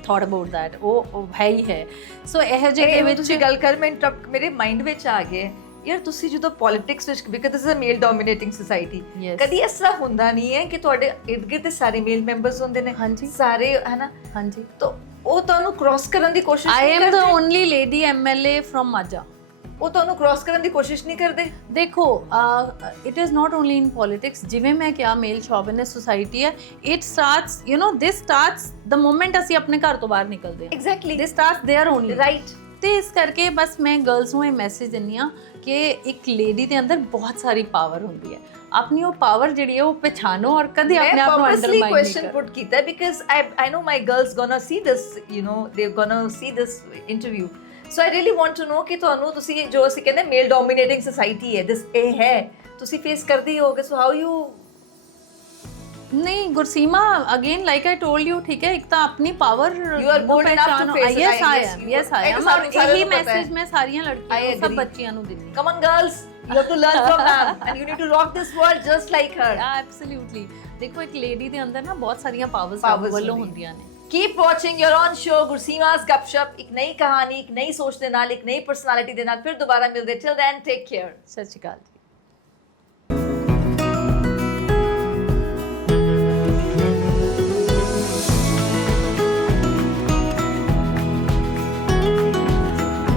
thought about that. ਉਹ ਹੈ ਹੀ ਹੈ। ਸੋ ਇਹੋ ਜਿਹੇ ਦੇ ਵਿੱਚ ਤੁਸੀਂ ਗੱਲ ਕਰ, ਮੈਂ ਇੰਟਰਪਟ, ਮੇਰੇ ਮਾਈਂਡ ਵਿੱਚ ਆ ਗਿਆ ਯਾਰ, ਤੁਸੀਂ ਜਦੋਂ ਪੋਲਿਟਿਕਸ ਵਿੱਚ, because this is a male dominating society, ਕਦੀ ਇਸ ਤਰ੍ਹਾਂ ਹੁੰਦਾ ਨਹੀਂ ਹੈ ਕਿ ਤੁਹਾਡੇ ਇਰਦ ਗਿਰਦ ਸਾਰੇ ਮੇਲ ਮੈਂਬਰਸ ਹੁੰਦੇ ਨੇ? ਹਾਂਜੀ, ਸਾਰੇ, ਹੈ ਨਾ। ਹਾਂਜੀ। ਤਾਂ ਉਹ ਤੁਹਾਨੂੰ ਕ੍ਰਾਸ ਕਰਨ ਦੀ ਕੋਸ਼ਿਸ਼ ਨਹੀਂ ਕਰਦੇ? I am the only lady MLA from Majha. ਉਹ ਤੁਹਾਨੂੰ ਕ੍ਰਾਸ ਕਰਨ ਦੀ ਕੋਸ਼ਿਸ਼ ਨਹੀਂ ਕਰਦੇ? ਦੇਖੋ, it is not only in politics. ਜਿਵੇਂ ਮੈਂ ਕਿਹਾ, ਮੇਲ ਸ਼ੋਵਿਨਿਸਟ ਸੋਸਾਇਟੀ ਹੈ। It starts, you know, this starts the moment ਅਸੀਂ ਆਪਣੇ ਘਰ ਤੋਂ ਬਾਹਰ ਨਿਕਲਦੇ ਹਾਂ। Exactly, this starts there only. Right. ਤੇ ਇਸ ਕਰਕੇ ਬਸ ਮੈਂ ਗਰਲਸ ਨੂੰ ਇਹ ਮੈਸੇਜ ਦਿੰਦੀ ਹਾਂ ਕਿ ਇੱਕ ਲੇਡੀ ਦੇ ਅੰਦਰ ਬਹੁਤ ਸਾਰੀ ਪਾਵਰ ਹੁੰਦੀ ਹੈ। ਆਪਣੀ ਉਹ ਪਾਵਰ ਜਿਹੜੀ ਹੈ ਉਹ ਪਛਾਣੋ ਔਰ ਕਦੇ ਆਪਣੇ ਆਪ ਨੂੰ ਅੰਡਰਮਾਈਨ ਨਹੀਂ ਕੁਐਸਚਨ ਪੁੱਟ ਕੀਤਾ because I know my girls gonna see this, you know, they gonna see this interview. So I really want to know ਕਿ ਤੁਹਾਨੂੰ, ਤੁਸੀਂ ਜੋ ਅਸੀਂ ਕਹਿੰਦੇ ਮੇਲ ਡੋਮੀਨੇਟਿੰਗ ਸੋਸਾਇਟੀ ਹੈ, ਦਿਸ ਇਹ ਹੈ, ਤੁਸੀਂ ਫੇਸ ਕਰਦੇ ਹੋਗੇ। So how you? ਨਹੀਂ Gursimar, again like I told you, ਠੀਕ ਹੈ, ਇੱਕ ਤਾਂ ਆਪਣੀ power you are bold enough to face it. Yes I am. ਇਹੀ ਮੈਸੇਜ ਮੈਂ ਸਾਰੀਆਂ ਲੜਕੀਆਂ ਨੂੰ, ਸਭ ਬੱਚੀਆਂ ਨੂੰ ਦਿੰਦੀ। Come on girls, You have to learn from ma'am and you need to rock this world just like her. Absolutely ਦੇਖੋ ਇੱਕ ਲੇਡੀ ਦੇ ਅੰਦਰ ਨਾ ਬਹੁਤ ਸਾਰੀਆਂ ਪਾਵਰਸ Powers ਵੱਲੋਂ ਹੁੰਦੀਆਂ। ਹੁੰਦੀਆਂ ਨੇ Keep watching your own show Gurseema's Gupshup, ਇੱਕ ਨਈ ਕਹਾਣੀ, ਇੱਕ ਨਈ ਸੋਚ ਦੇ ਨਾਲ, ਇੱਕ ਨਈ ਪਰਸਨੈਲਿਟੀ ਦੇ ਨਾਲ ਫਿਰ ਦੁਬਾਰਾ ਮਿਲਦੇ। Till then, take care. ਸਤਿ ਸ਼੍ਰੀ ਅਕਾਲ